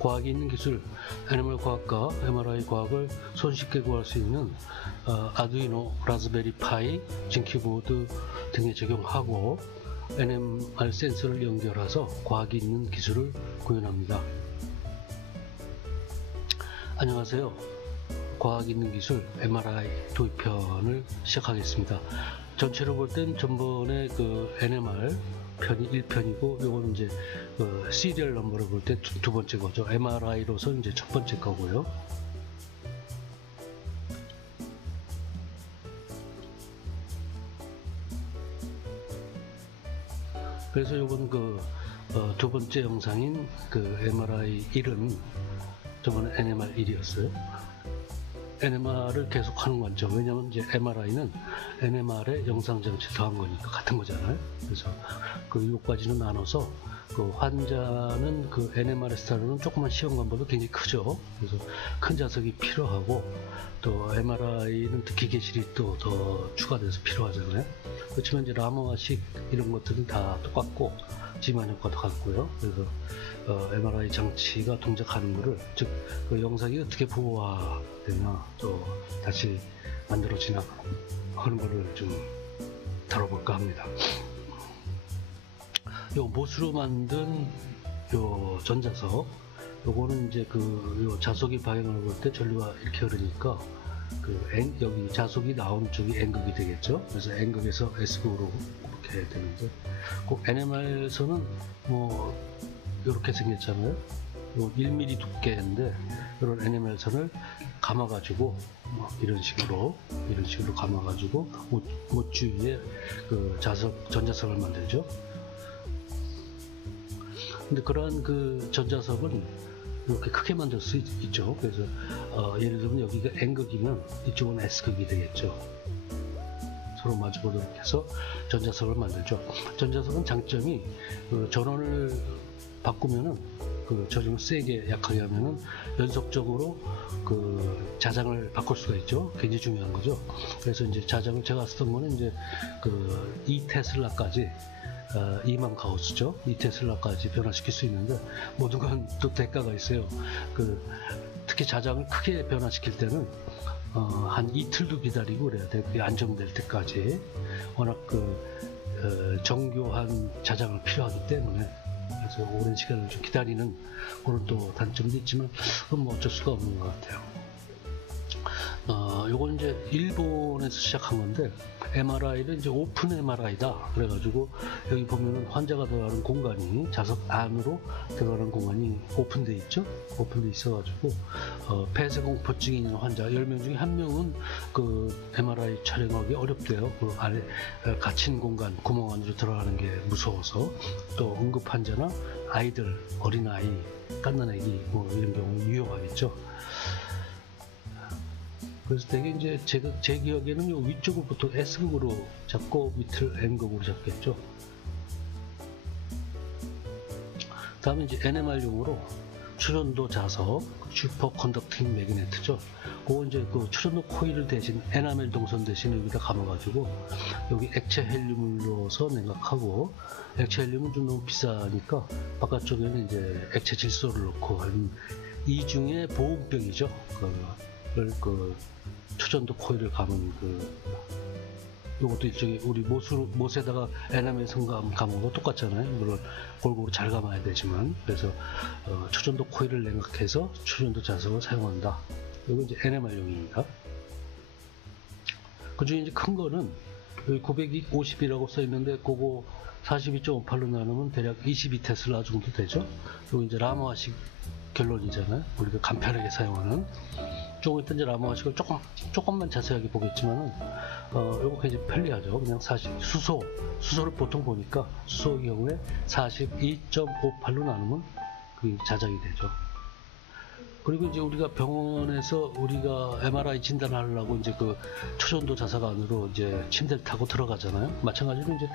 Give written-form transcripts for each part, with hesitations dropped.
과학이 있는 기술, 애니멀 과학과 MRI 과학을 손쉽게 구할 수 있는 아두이노, 라즈베리 파이, 진키보드 등에 적용하고 NMR 센서를 연결해서 과학이 있는 기술을 구현합니다. 안녕하세요. 과학이 있는 기술 MRI 도입편을 시작하겠습니다. 전체로 볼 땐 전번에 그 NMR 편이 1편이고 요거는 이제 시리얼 넘버를 볼 때 두 번째 거죠. MRI로서 이제 첫 번째 거고요. 그래서 요건 두 번째 영상인 MRI 1은 저번에 NMR 1이었어요. NMR을 계속 하는 관점. 왜냐면 이제 MRI는 NMR에 영상장치 더한 거니까 같은 거잖아요. 그래서 요까지는 나눠서 환자는 NMR에서 다루는 조그만 시험관보다 굉장히 크죠. 그래서 큰 자석이 필요하고 또 MRI는 또 기계실이 또 더 추가돼서 필요하잖아요. 그렇지만 이제 라머와식 이런 것들은 다 똑같고 지만 효과도 같고요. 그래서 MRI 장치가 동작하는 거를 즉 영상이 어떻게 보호되나 또 다시 만들어지나 하는 거를 좀 다뤄볼까 합니다. 요 못으로 만든 요 전자석, 요거는 이제 요 자석이 방향을 볼 때 전류가 이렇게 흐르니까 여기 자석이 나온 쪽이 N극이 되겠죠. 그래서 N극에서 S극으로 이렇게 되는데, NMR에서는 이렇게 생겼잖아요. 요 1mm 두께인데 이런 NMR 선을 감아가지고 이런 식으로 감아가지고 못 주위에 전자석을 만들죠. 근데 그러한 전자석은 이렇게 크게 만들 수 있죠. 그래서 예를 들면 여기가 N극이면 이쪽은 S극이 되겠죠. 서로 마주보도록 해서 전자석을 만들죠. 전자석은 장점이 전원을 바꾸면은 전원을 세게 약하게 하면은 연속적으로 자장을 바꿀 수가 있죠. 굉장히 중요한 거죠. 그래서 이제 자장을 제가 쓰던 거는 이제 2테슬라까지 2만 가우스죠. 2테슬라까지 변화시킬 수 있는데 모든 건 또 대가가 있어요. 특히 자장을 크게 변화시킬 때는 한 이틀도 기다리고 그래야 돼. 그게 안정될 때까지. 워낙 정교한 자장을 필요하기 때문에 그래서 오랜 시간을 좀 기다리는 그런 또 단점도 있지만 그건 어쩔 수가 없는 것 같아요. 요건 이제 일본에서 시작한 건데 MRI는 이제 오픈 MRI다. 그래가지고 여기 보면은 환자가 들어가는 공간이 자석 안으로 들어가는 공간이 오픈돼 있죠. 오픈돼 있어가지고 폐쇄공포증이 있는 환자 10명 중에 1명은 MRI 촬영하기 어렵대요. 안에 갇힌 공간 구멍 안으로 들어가는 게 무서워서. 또 응급 환자나 아이들, 어린아이, 갓난아기 이런 경우는 유용하겠죠. 그래서 되게 이제 제 기억에는 요 위쪽을 보통 S극으로 잡고 밑을 N극으로 잡겠죠. 다음에 이제 NMR용으로 추전도 자석, 슈퍼 컨덕팅 매그네트죠. 그거 이제 추전도 코일을 대신 에나멜 동선 대신 여기다 감아가지고 여기 액체 헬륨을 넣어서 냉각하고, 액체 헬륨은 좀 너무 비싸니까 바깥쪽에는 이제 액체 질소를 넣고 한 이중의 보온병이죠. 추전도 코일을 감은 요것도 일종의 우리 못에다가 에나멜 성감 감은 거 똑같잖아요. 물론 골고루 잘 감아야 되지만. 그래서 추전도 코일을 냉각해서 추전도 자석을 사용한다. 이거 이제 NMR용입니다. 그 중에 이제 큰 거는 여기 950이라고 써 있는데 그거 42.58로 나누면 대략 22테슬라 정도 되죠. 이거 이제 라머화식 결론이잖아요. 우리가 간편하게 사용하는. 조금 이따 이제 라머화식을 조금만 자세하게 보겠지만은 요거 굉장히 편리하죠. 그냥 수소를 보통 보니까 수소의 경우에 42.58로 나누면 그게 자작이 되죠. 그리고 이제 우리가 병원에서 우리가 MRI 진단하려고 이제 초전도 자석 안으로 이제 침대를 타고 들어가잖아요. 마찬가지로 이제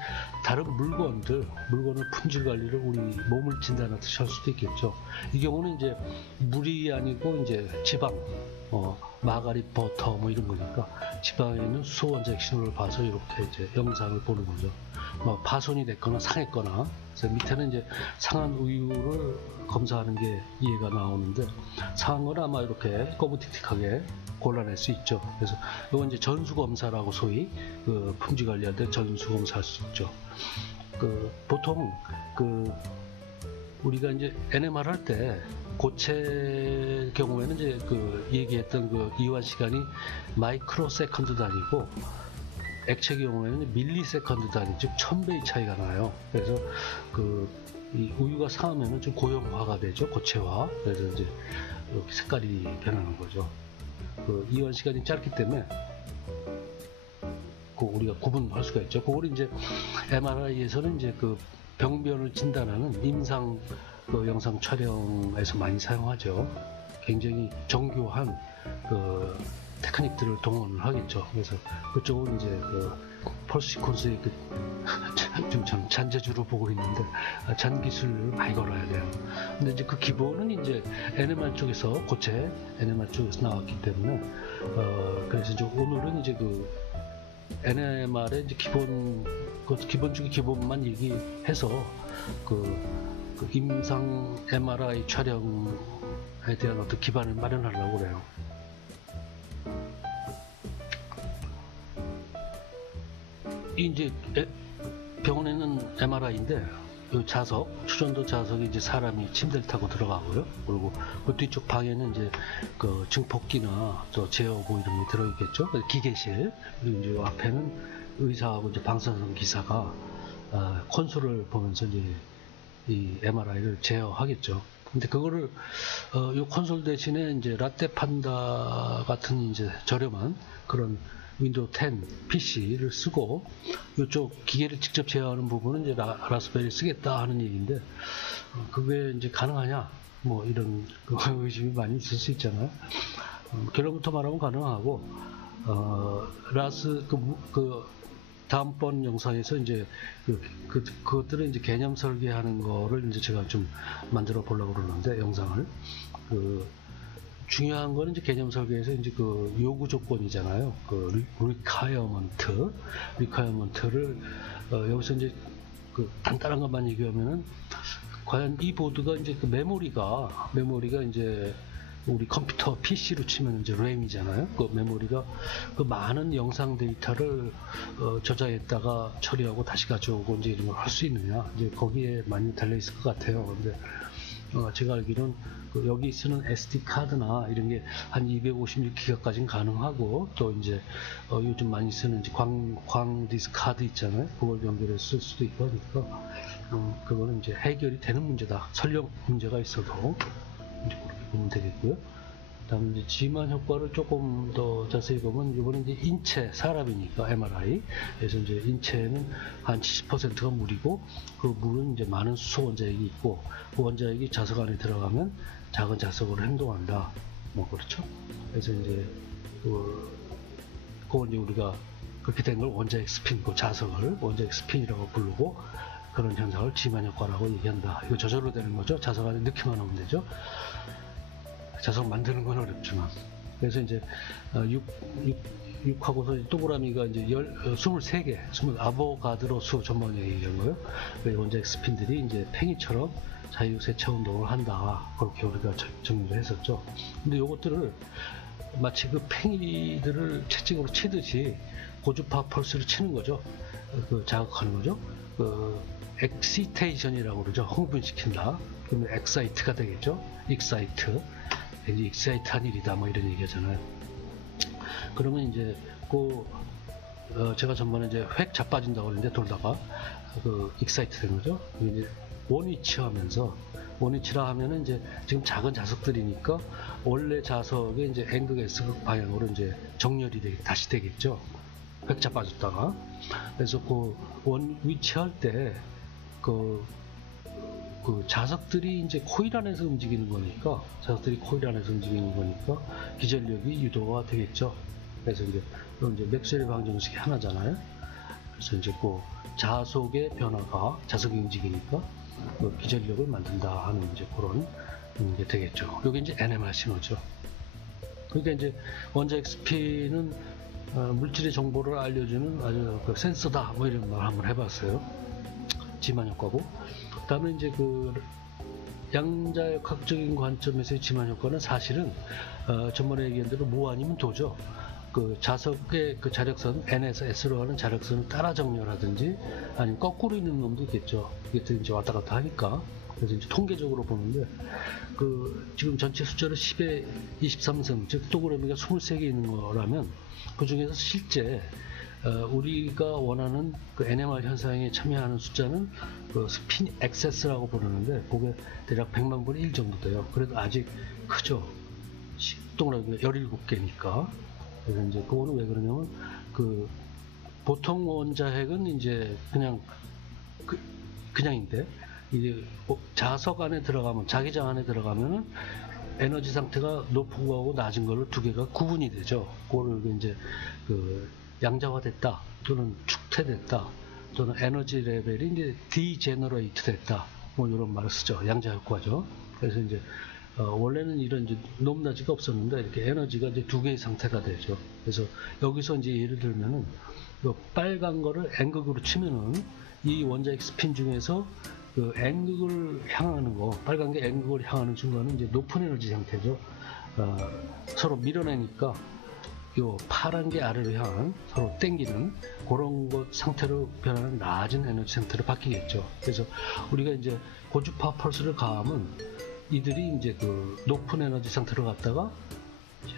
다른 물건의 품질 관리를 우리 몸을 진단하듯이 할 수도 있겠죠. 이 경우는 이제 물이 아니고 이제 지방, 마가린 버터 뭐 이런 거니까 지방에 있는 수소 원자핵 신호를 봐서 이렇게 이제 영상을 보는 거죠. 뭐 파손이 됐거나 상했거나. 그래서 밑에는 이제 상한 우유를 검사하는 게 이해가 나오는데, 상한 건 아마 이렇게 꼬부틱틱하게 골라낼 수 있죠. 그래서 이건 이제 전수검사라고, 소위 그 품질 관리할 때 전수검사할 수 있죠. 보통 우리가 이제 NMR 할 때 고체 경우에는 이제 얘기했던 이완 시간이 마이크로 세컨드 단위고, 액체 경우에는 밀리세컨드 단위, 즉 1000배의 차이가 나요. 그래서 이 우유가 상하면은 좀 고형화가 되죠, 고체화. 그래서 이제 이렇게 색깔이 변하는 거죠. 이완 시간이 짧기 때문에 우리가 구분할 수가 있죠. 그걸 이제 MRI에서는 이제 병변을 진단하는 임상 영상 촬영에서 많이 사용하죠. 굉장히 정교한 테크닉들을 동원을 하겠죠. 그래서 그쪽은 이제 펄스 시퀀스의 지금 저는 잔재주로 보고 있는데, 잔 기술을 많이 걸어야 돼요. 근데 이제 그 기본은 이제 NMR 쪽에서, 고체 NMR 쪽에서 나왔기 때문에, 그래서 이제 오늘은 이제 NMR의 이제 기본 중에 기본만 얘기해서 임상 MRI 촬영에 대한 어떤 기반을 마련하려고 그래요. 이제 병원에는 MRI인데, 이 자석, 추전도 자석에 이제 사람이 침대를 타고 들어가고요. 그리고 그 뒤쪽 방에는 이제 증폭기나 또 제어고 이런 게 들어있겠죠. 기계실. 그리고 이제 앞에는 의사하고 이제 방사선 기사가 콘솔을 보면서 이제 이 MRI를 제어하겠죠. 근데 그거를 이 콘솔 대신에 이제 라떼 판다 같은 이제 저렴한 그런 윈도우 10 PC를 쓰고, 이쪽 기계를 직접 제어하는 부분은 이제 라스베리를 쓰겠다 하는 얘기인데, 그게 이제 가능하냐, 뭐 이런 의심이 많이 있을 수 있잖아요. 결론부터 말하면 가능하고, 다음번 영상에서 이제 그것들은 이제 개념 설계하는 거를 이제 제가 좀 만들어 보려고 그러는데, 영상을. 중요한 거는 이제 개념 설계에서 이제 요구 조건이잖아요. requirement를 여기서 이제 간단한 것만 얘기하면은, 과연 이 보드가 이제 메모리가 이제 우리 컴퓨터 PC로 치면 이제 램이잖아요. 메모리가 많은 영상 데이터를 저장했다가 처리하고 다시 가져오고 이제 이런 걸 할 수 있느냐, 이제 거기에 많이 달려 있을 것 같아요. 근데 제가 알기로는 여기 쓰는 SD 카드나 이런 게 한 256기가까지는 가능하고, 또 이제 요즘 많이 쓰는 이제 광 디스크 카드 있잖아요. 그걸 연결해서 쓸 수도 있고 하니까, 그거는 이제 해결이 되는 문제다. 설령 문제가 있어도 이제 그렇게 보면 되겠고요. 다음에 이제 지만 효과를 조금 더 자세히 보면, 이번에 이제 인체, 사람이니까 MRI. 그래서 이제 인체는 한 70%가 물이고, 그 물은 이제 많은 수소 원자핵이 있고, 그 원자핵이 자석 안에 들어가면 작은 자석으로 행동한다. 뭐 그렇죠. 그래서 이제 그건 이제 우리가 그렇게 된 걸 원자핵 스핀, 그 자석을 원자핵 스핀이라고 부르고, 그런 현상을 지만 효과라고 얘기한다. 이거 저절로 되는 거죠. 자석 안에 넣기만 하면 되죠. 자석 만드는 건 어렵지만. 그래서 이제 6하고서 동그라미가 이제 23개, 아보가드로 수 전번에 얘기한 거예요. 원자핵 스핀들이 이제 팽이처럼 자유세차 운동을 한다. 그렇게 우리가 정리를 했었죠. 근데 요것들을 마치 팽이들을 채찍으로 치듯이 고주파 펄스를 치는 거죠. 자극하는 거죠. 엑시테이션이라고 그러죠. 흥분시킨다. 그러면 엑사이트가 되겠죠. 익사이트. 익사이트한 일이다. 뭐 이런 얘기 하잖아요. 그러면 이제 제가 전번에 이제 획 자빠진다고 그랬는데, 돌다가 익사이트 된 거죠. 이제 원위치라 하면은 이제 지금 작은 자석들이니까 원래 자석의 이제 N극 S극 방향으로 이제 정렬이 다시 되겠죠. 획 자빠졌다가. 그래서 위치할 때 자석들이 이제 코일 안에서 움직이는 거니까, 기전력이 유도가 되겠죠. 그래서 이제 맥스웰 방정식이 하나잖아요. 그래서 이제 자속의 변화가 자석이 움직이니까 기전력을 만든다 하는 이제 그런 게 되겠죠. 여기 이제 NMR 신호죠. 그러니까 이제 원자핵 스핀은 물질의 정보를 알려주는 아주 그 센서다, 뭐 이런 말 한번 해봤어요. 지만 효과고. 그다음에 이제 그 양자역학적인 관점에서의 지만 효과는 사실은 전번에 얘기한 대로 무 아니면 도죠. 그 자석의 그 자력선 N에서 S로 가는 자력선을 따라 정렬하든지 아니면 거꾸로 있는 놈도 있겠죠. 이게 이제 왔다 갔다 하니까. 그래서 이제 통계적으로 보는데 그 지금 전체 숫자를 10의 23성, 즉 동그라미가 23개 있는 거라면 그 중에서 실제 우리가 원하는 그 NMR 현상에 참여하는 숫자는 그 스핀 액세스라고 부르는데 그게 대략 100만 분의 1 정도 돼요. 그래도 아직 크죠. 동그라미가 17개니까. 그래서 이제 그거는 왜 그러냐면 그 보통 원자핵은 이제 그냥인데 이제 자석 안에 들어가면, 자기장 안에 들어가면은 에너지 상태가 높은 거하고 낮은 걸로 두 개가 구분이 되죠. 그걸 이제 그 양자화됐다 또는 축퇴됐다 또는 에너지 레벨이 이제 디제너레이트 됐다, 뭐 이런 말을 쓰죠. 양자 효과죠. 그래서 이제 원래는 이런 이제 높낮이가 없었는데 이렇게 에너지가 이제 두 개의 상태가 되죠. 그래서 여기서 이제 예를 들면은 요 빨간 거를 N극으로 치면은 이 원자핵 스핀 중에서 그 N극을 향하는 거, 빨간 게 N극을 향하는 순간은 이제 높은 에너지 상태죠. 서로 밀어내니까 요 파란 게 아래로 향한, 서로 땡기는 그런 것 상태로 변하는 낮은 에너지 상태로 바뀌겠죠. 그래서 우리가 이제 고주파 펄스를 가하면 이들이 이제 그 높은 에너지 상태로 갔다가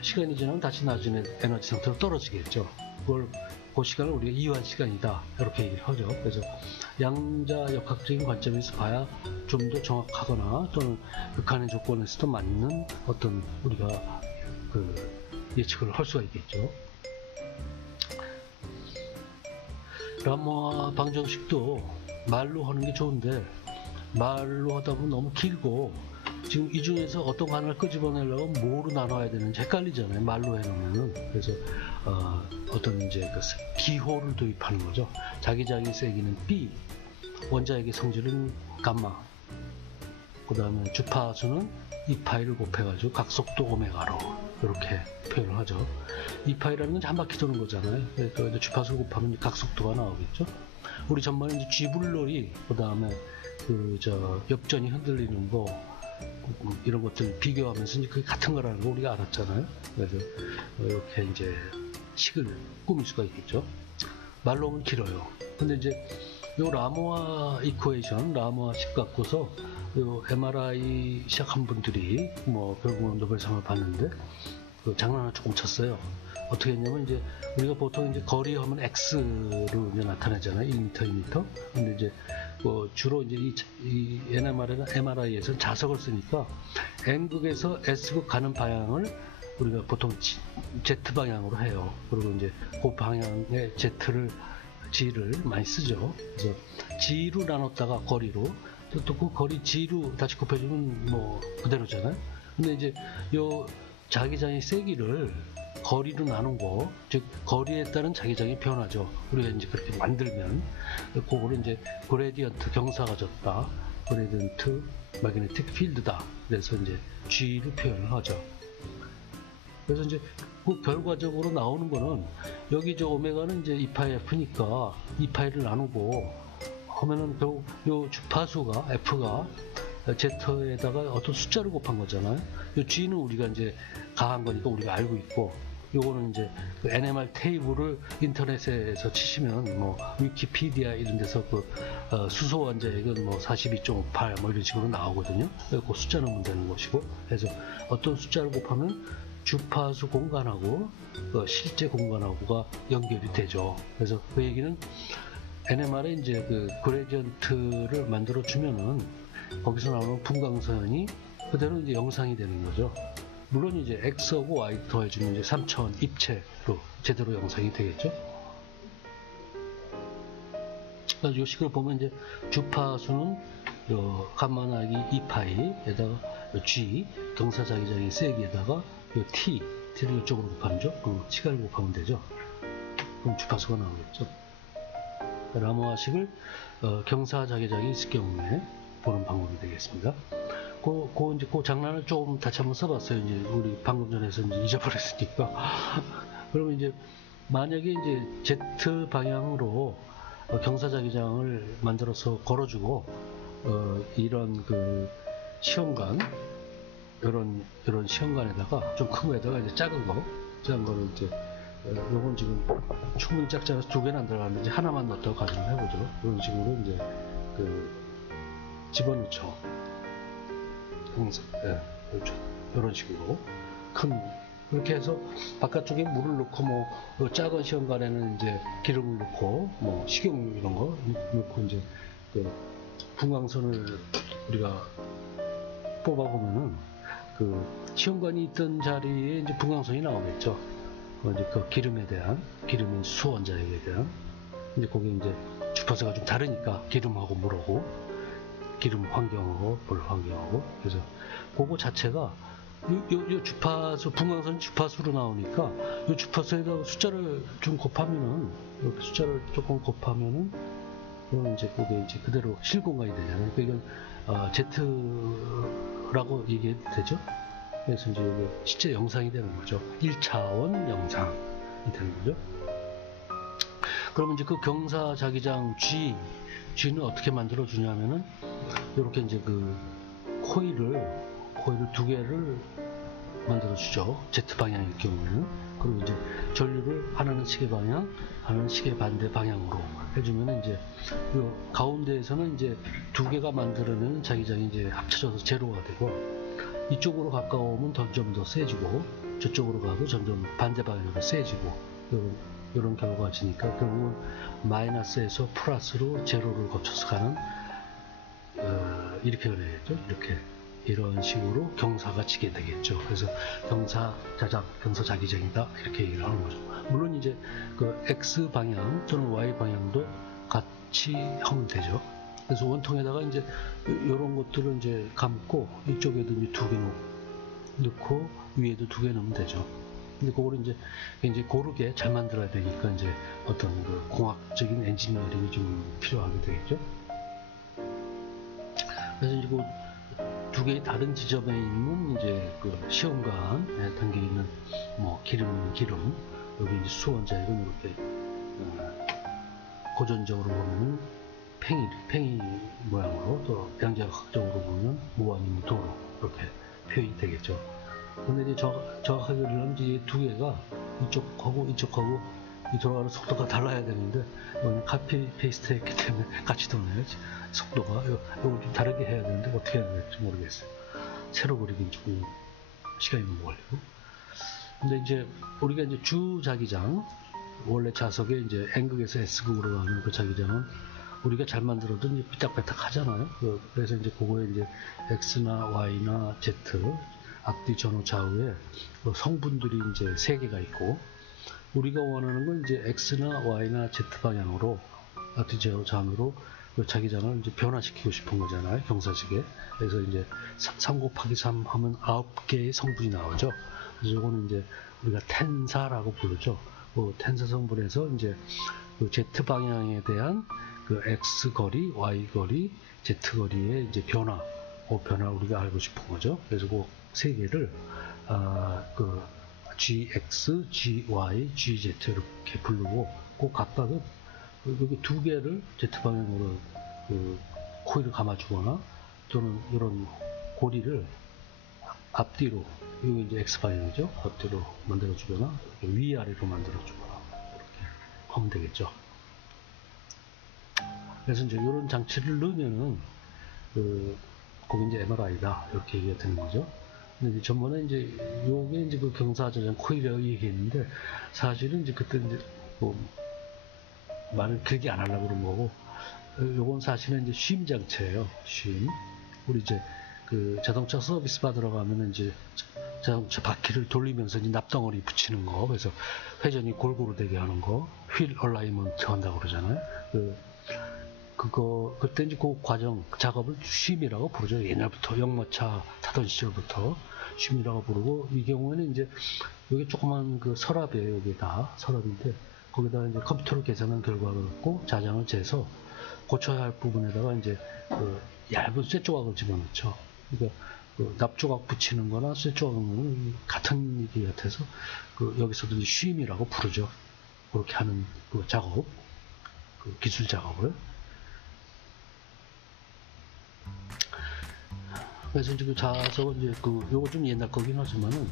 시간이 지나면 다시 낮은 에너지 상태로 떨어지겠죠. 그 시간을 우리가 이완 시간이다, 이렇게 얘기를 하죠. 그래서 양자역학적인 관점에서 봐야 좀 더 정확하거나 또는 극한의 조건에서도 맞는 어떤 우리가 그 예측을 할 수가 있겠죠. 라모아 방정식도 말로 하는 게 좋은데 말로 하다 보면 너무 길고, 지금 이 중에서 어떤 거 하나를 끄집어내려면 뭐로 나눠야 되는지 헷갈리잖아요, 말로 해놓으면은. 그래서 어떤 이제 그 기호를 도입하는 거죠. 자기장의 세기는 B, 원자핵의 성질은 감마, 그 다음에 주파수는 2파이를 곱해가지고 각속도 오메가로 이렇게 표현을 하죠. 2파이라는 건 한 바퀴 도는 거잖아요. 그러니까 주파수를 곱하면 각속도가 나오겠죠. 우리 전반에 이제 쥐불놀이, 그 다음에 그 엽전이 흔들리는 거, 이런 것들 비교하면서 이제 그게 같은 거라는 거 우리가 알았잖아요. 그래서 이렇게 이제 식을 꾸밀 수가 있겠죠. 말로 하면 길어요. 근데 이제 요 라모아 이퀘이션, 라모아 식 갖고서 요 MRI 시작한 분들이 뭐 결국은 노벨상을 받는데 그 장난을 조금 쳤어요. 어떻게 했냐면 이제 우리가 보통 이제 거리 하면 X로 이제 나타내잖아요. 1m, 2m. 근데 이제 주로 이제 이 NMR이나 MRI에서는 자석을 쓰니까 N극에서 S극 가는 방향을 우리가 보통 Z 방향으로 해요. 그리고 이제 그 방향의 G를 많이 쓰죠. 그래서 G로 나눴다가 거리로, 또 그 거리 G로 다시 곱해주면 뭐 그대로잖아요. 근데 이제 요 자기장의 세기를 거리로 나눈 거, 즉 거리에 따른 자기장이 변하죠. 우리가 이제 그렇게 만들면 그거를 이제 그레디언트, 경사가 그레디언트 매그네틱 필드다. 그래서 이제 G를 표현을 하죠. 그래서 이제 그 결과적으로 나오는 거는 여기 오메가는 이제 2파이 F니까 2파이를 나누고 하면은 결국 요 주파수가 F가 Z에다가 어떤 숫자를 곱한 거잖아요. 요 G는 우리가 이제 가한 거니까 우리가 알고 있고, 요거는 이제 그 NMR 테이블을 인터넷에서 치시면 뭐 위키피디아 이런 데서 그 수소 원자핵은 뭐 42.58 뭐 이런 식으로 나오거든요. 그 숫자 넣으면 되는 것이고, 그래서 어떤 숫자를 곱하면 주파수 공간하고 실제 공간하고가 연결이 되죠. 그래서 그 얘기는 NMR에 이제 그 그레디언트를 만들어 주면은 거기서 나오는 분광선이 그대로 이제 영상이 되는 거죠. 물론 이제 X하고 Y 더해주면 이제 3차원 입체로 제대로 영상이 되겠죠. 이 식을 보면 이제 주파수는 요 감마 나기 2파이에다가 G 경사자기장의 세기에다가 요 T를 이쪽으로 곱하면죠. 그럼 시간을 곱하면 되죠. 그럼 주파수가 나오겠죠. 라모아식을 경사자기장이 있을 경우에 보는 방법이 되겠습니다. 그 이제 그 장난을 조금 다시 한번 써봤어요. 이제 우리 방금 전에 해서 이제 잊어버렸으니까. 그러면 이제 만약에 이제 Z 방향으로 경사자기장을 만들어서 걸어주고 이런 그 시험관 이런 시험관에다가 좀 큰 거에다가 이제 작은 거를 이제 요건 지금 충분히 작지 않아서 두 개는 안 들어가는데 이제 하나만 넣었다고 가정을 해보죠. 이런 식으로 이제 그 집어넣죠. 그렇죠. 이런 식으로 그렇게 해서 바깥쪽에 물을 넣고 뭐 작은 시험관에는 이제 기름을 넣고 뭐 식용유 이런 거 넣고 이제 그 분광선을 우리가 뽑아보면은 그 시험관이 있던 자리에 이제 분광선이 나오겠죠. 이제 그 기름의 수원자액에 대한 이제 거기 이제 주파수가 좀 다르니까 기름하고 물하고 기름 환경하고 물 환경하고 그래서 그거 자체가 요 주파수 분광선 주파수로 나오니까 요 주파수에다가 숫자를 좀 곱하면은 이렇게 숫자를 조금 곱하면은 그러면 이제 그게 이제 그대로 실공간이 되잖아요. 그러니까 이건 Z라고 얘기해도 되죠. 그래서 이제 이게 실제 영상이 되는 거죠. 1차원 영상이 되는 거죠. 그러면 이제 그 경사자기장 G는 어떻게 만들어 주냐면은 이렇게 이제 그 코일을 두 개를 만들어 주죠. Z 방향일 경우에는. 그리고 이제 전류를 하나는 시계 방향, 하나는 시계 반대 방향으로 해주면 이제 요 가운데에서는 이제 두 개가 만들어내는 자기장이 이제 합쳐져서 제로가 되고 이쪽으로 가까우면 좀 더 세지고 저쪽으로 가도 점점 반대 방향으로 세지고 이런 결과가 지니까 결국은 마이너스에서 플러스로 제로를 거쳐서 가는 이렇게 그려야겠죠. 이런 식으로 경사가 지게 되겠죠. 그래서 경사자기장이다 이렇게 얘기를 하는 거죠. 물론 이제 그 X 방향 또는 Y 방향도 같이 하면 되죠. 그래서 원통에다가 이제 이런 것들을 이제 감고 이쪽에도 이제 두 개 넣고 위에도 두 개 넣으면 되죠. 근데 그거를 이제 고르게 잘 만들어야 되니까 이제 어떤 그 공학적인 엔지니어링이 좀 필요하게 되겠죠. 그래서 이제 그 두 개의 다른 지점에 있는 이제 그 시험관에 담겨 있는 뭐 기름 여기 이제 수원자액은 이렇게 고전적으로 보면은 팽이 모양으로 또 양자역학적으로 보면 무한임 도로 이렇게 표현이 되겠죠. 근데 이제 정확하게 그러면 이제 두 개가 이쪽하고 이 돌아가는 속도가 달라야 되는데 이건 카피 페이스트 했기 때문에 같이 도네요. 속도가 이걸 좀 다르게 해야 되는데 어떻게 해야 될지 모르겠어요. 새로 그리긴 조금 시간이 너무 걸리고. 근데 이제 우리가 이제 주 자기장 원래 자석에 이제 N극에서 S극으로 가는 그 자기장은 우리가 잘 만들어도 이제 삐딱삐딱 하잖아요. 그래서 이제 그거에 이제 X나 Y나 Z 앞뒤 전후 좌우에 성분들이 이제 3개가 있고 우리가 원하는 건 이제 X나 Y나 Z 방향으로 앞뒤 좌우로 그 자기장을 이제 변화시키고 싶은 거잖아요. 경사식에. 그래서 이제 3 곱하기 3 하면 9개의 성분이 나오죠. 그래서 이거는 이제 우리가 텐사라고 부르죠. 그 텐사 성분에서 이제 그 Z 방향에 대한 그 X 거리, Y 거리, Z 거리의 이제 변화, 그 변화 우리가 알고 싶은 거죠. 그래서 그 세 개를 그 GX, GY, GZ 이렇게 부르고 그 각각은 여기 두 개를 Z 방향으로 그 코일을 감아주거나 또는 이런 고리를 앞뒤로 이거 이제 X 방향이죠. 앞뒤로 만들어주거나 위아래로 만들어주거나 이렇게 하면 되겠죠. 그래서 이제 이런 장치를 넣으면은 거기 이제 MRI다 이렇게 얘기가 되는 거죠. 근데 이제 전번에 이제 요게 이제 그 경사자장 코일이라고 얘기했는데 사실은 이제 그때 이제 뭐 말을 길게 안 하려고 그런 거고 요건 사실은 이제 쉼 장치예요. 쉼. 우리 이제 그 자동차 서비스 받으러 가면은 이제 자동차 바퀴를 돌리면서 이제 납덩어리 붙이는 거, 그래서 회전이 골고루 되게 하는 거, 휠 얼라이먼트 한다고 그러잖아요. 그때 이제 그 과정, 작업을 쉼이라고 부르죠. 옛날부터, 역마차 타던 시절부터 쉼이라고 부르고, 이 경우에는 이제, 여기 조그만 그 서랍이에요. 여기 다 서랍인데, 거기다가 이제 컴퓨터로 계산한 결과를 갖고, 자장을 재서, 고쳐야 할 부분에다가 이제, 그 얇은 쇠 조각을 집어넣죠. 그러니까 그 납조각 붙이는 거나 쇠조각은 같은 얘기 같아서 여기서도 이제 쉼이라고 부르죠. 그렇게 하는 그 작업, 그 기술 작업을. 그래서 이제 그 자석은 이제 요거 좀 옛날 거긴 하지만은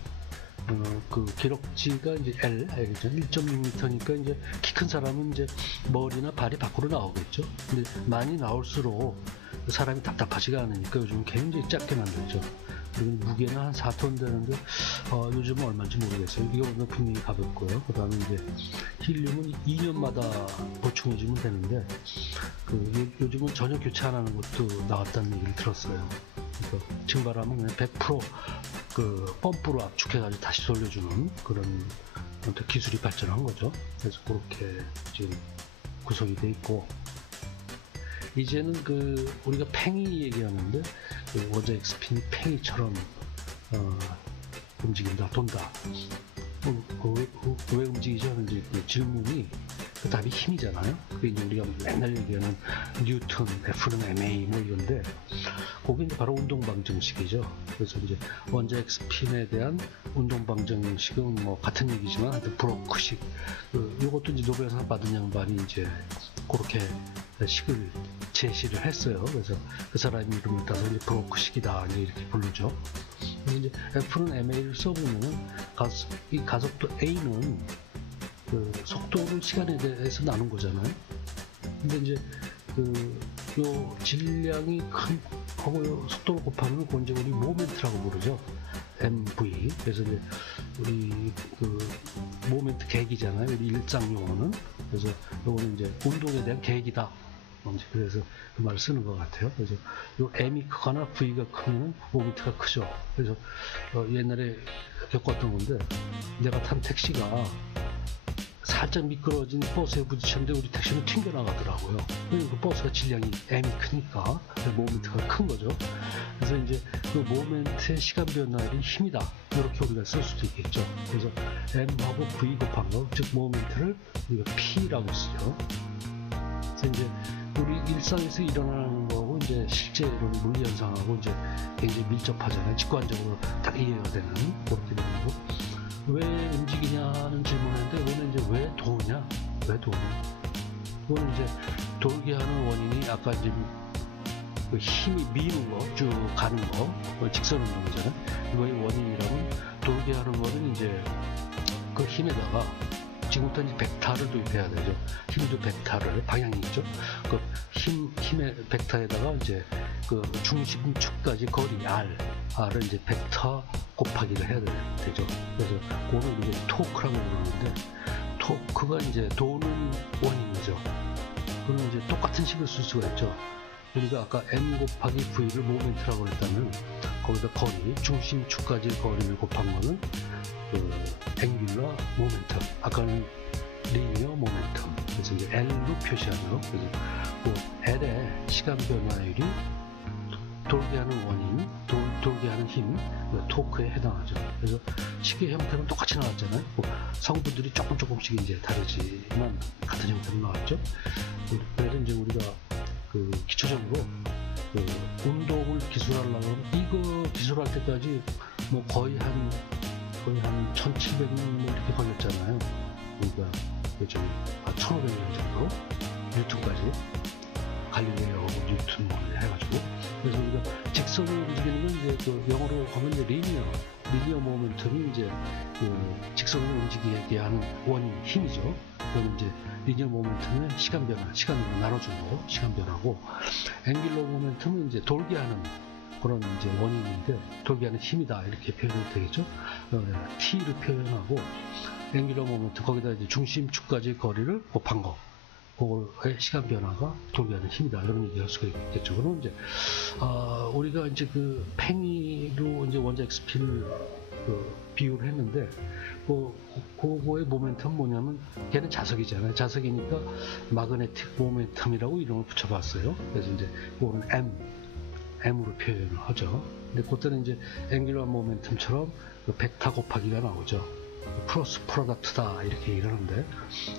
그 기록지가 이제 L이죠. 1.6m니까 이제 키 큰 사람은 이제 머리나 발이 밖으로 나오겠죠. 근데 많이 나올수록 사람이 답답하지가 않으니까 요즘 굉장히 작게 만들죠. 그리고 무게는 한 4톤 되는데 요즘은 얼마인지 모르겠어요. 이거보다 분명히 가볍고요. 그 다음에 이제 힐륨은 2년마다 보충해주면 되는데 요즘은 전혀 교체 안 하는 것도 나왔다는 얘기를 들었어요. 그러니까 증발하면 그냥 100% 그 펌프로 압축해가지고 다시 돌려주는 그런 기술이 발전한 거죠. 그래서 그렇게 지금 구성이 돼 있고, 이제는 우리가 팽이 얘기하는데 원자 엑스핀이 팽이처럼 움직인다, 돈다. 왜 움직이죠? 하는 그 질문이 그 답이 힘이잖아요. 그게 이제 우리가 맨날 얘기하는 뉴턴, F는 MA 뭐 이건데, 그게 이제 바로 운동방정식이죠. 그래서 이제 원자 엑스핀에 대한 운동방정식은 뭐 같은 얘기지만 하여튼 브로크식, 요것도 이제 노벨상 받은 양반이 이제 그렇게 식을 제시를 했어요. 그래서 그 사람 이름을 따서 이제 브로크식이다 이렇게 부르죠. 이제 F는 MA를 써보면은 이 가속도 A는 그 속도를 시간에 대해서 나눈 거잖아요. 근데 이제 요 질량이 큰 거고 속도를 곱하면 그건 이제 우리 모멘트라고 부르죠. MV. 그래서 이제 우리 모멘트 계기잖아요. 우리 일상 용어는. 그래서 요거는 이제 운동에 대한 계기다. 그래서 그 말을 쓰는 것 같아요. 그래서 요 M이 크거나 V가 크면 모멘트가 크죠. 그래서 옛날에 겪었던 건데, 내가 탄 택시가 살짝 미끄러진 버스에 부딪혔는데 우리 택시는 튕겨나가더라고요. 그 버스가 질량이 M이 크니까 모멘트가 큰 거죠. 그래서 이제 그 모멘트의 시간 변화율이 힘이다, 이렇게 우리가 쓸 수도 있겠죠. 그래서 M하고 V 곱한 거, 즉 모멘트를 우리가 P라고 쓰죠. 그래서 이제 우리 일상에서 일어나는 거하고 이제 실제 이런 물리 현상하고 이제 굉장히 밀접하잖아요. 직관적으로 딱 이해가 되는, 그렇게 되는 거. 왜 움직이냐는 질문인데, 이거는 이제 왜 도냐? 왜 도냐? 그거는 이제 돌게 하는 원인이 아까 이제 그 힘이 미는 거, 쭉 가는 거, 직선 운동이잖아요. 이거의 원인이라면 돌게 하는 거는 이제 그 힘에다가 지금부터 이제 벡터를 도입해야 되죠. 힘도 벡터를, 방향이 있죠. 그 힘의 벡터에다가 이제 그 중심축까지 거리 R을 이제 벡터 곱하기를 해야 되죠. 그래서 그거는 이제 토크라고 부르는데, 토크가 이제 도는 원인이죠. 그럼 이제 똑같은 식을 쓸 수가 있죠. 우리가 아까 M 곱하기 V를 모멘트라고 했다면, 거기다 거리, 중심축까지 거리를 곱한 거는 앵귤러 모멘텀, 아까는 리니어 모멘텀. 그래서 이제 L로 표시하죠. 그래서 그 L의 시간 변화율이 돌게 하는 원인, 돌게 하는 힘, 토크에 해당하죠. 그래서 식의 형태는 똑같이 나왔잖아요. 성분들이 조금씩 이제 다르지만 같은 형태로 나왔죠. 그래서 이제 우리가 기초적으로 운동을 기술하려면, 이거 기술할 때까지 뭐 거의 한 1700년 뭐 이렇게 걸렸잖아요. 그러니까 1500년 정도, 뉴턴까지, 갈릴레오, 뉴턴 뭐 해가지고. 그래서 우리가 직선을 움직이는 건 이제 영어로 하면 이제 리니어 모멘텀이 이제 직선을 움직이게 하는 원인, 힘이죠. 그건 이제 리니어 모멘텀의 시간 변화, 시간으로 나눠준 거, 시간 변화고, 앵귤러 모멘텀은 이제 돌게 하는 그런 이제 원인인데, 돌게 하는 힘이다, 이렇게 표현이 되겠죠. T를 표현하고, 앵귤러 모멘텀, 거기다 이제 중심축까지 거리를 곱한 거, 그거의 시간 변화가 돌게 하는 힘이다, 이런 얘기 할 수가 있겠죠. 그럼 이제 우리가 이제 팽이로 이제 원자 엑스핀을 비유를 했는데, 그거의 모멘텀은 뭐냐면, 걔는 자석이잖아요. 자석이니까 마그네틱 모멘텀이라고 이름을 붙여봤어요. 그래서 이제 그거는 M으로 표현을 하죠. 근데 그때는 이제 앵귤러 모멘텀처럼 벡터 곱하기가 나오죠. 플러스 프로덕트다, 이렇게 얘기를 하는데,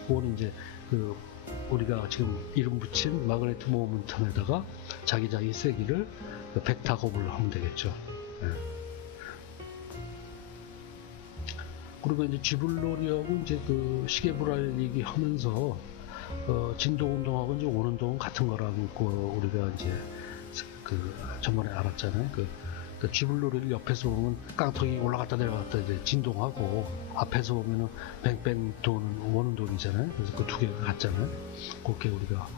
그거는 이제 우리가 지금 이름 붙인 마그네틱 모멘텀에다가 자기 세기를 그 벡터 곱을 하면 되겠죠. 예. 그리고 이제 쥐불놀이하고 이제 그 시계 불알리기 하면서 진동 운동하고 이제 원 운동은 같은 거라는 거 우리가 이제 그 전번에 알았잖아요. 그 쥐불놀이를 옆에서 보면 깡통이 올라갔다 내려갔다 이제 진동하고 앞에서 보면은 뱅뱅 도는 원 운동이잖아요. 그래서 그 두 개가 같잖아요. 그렇게 우리가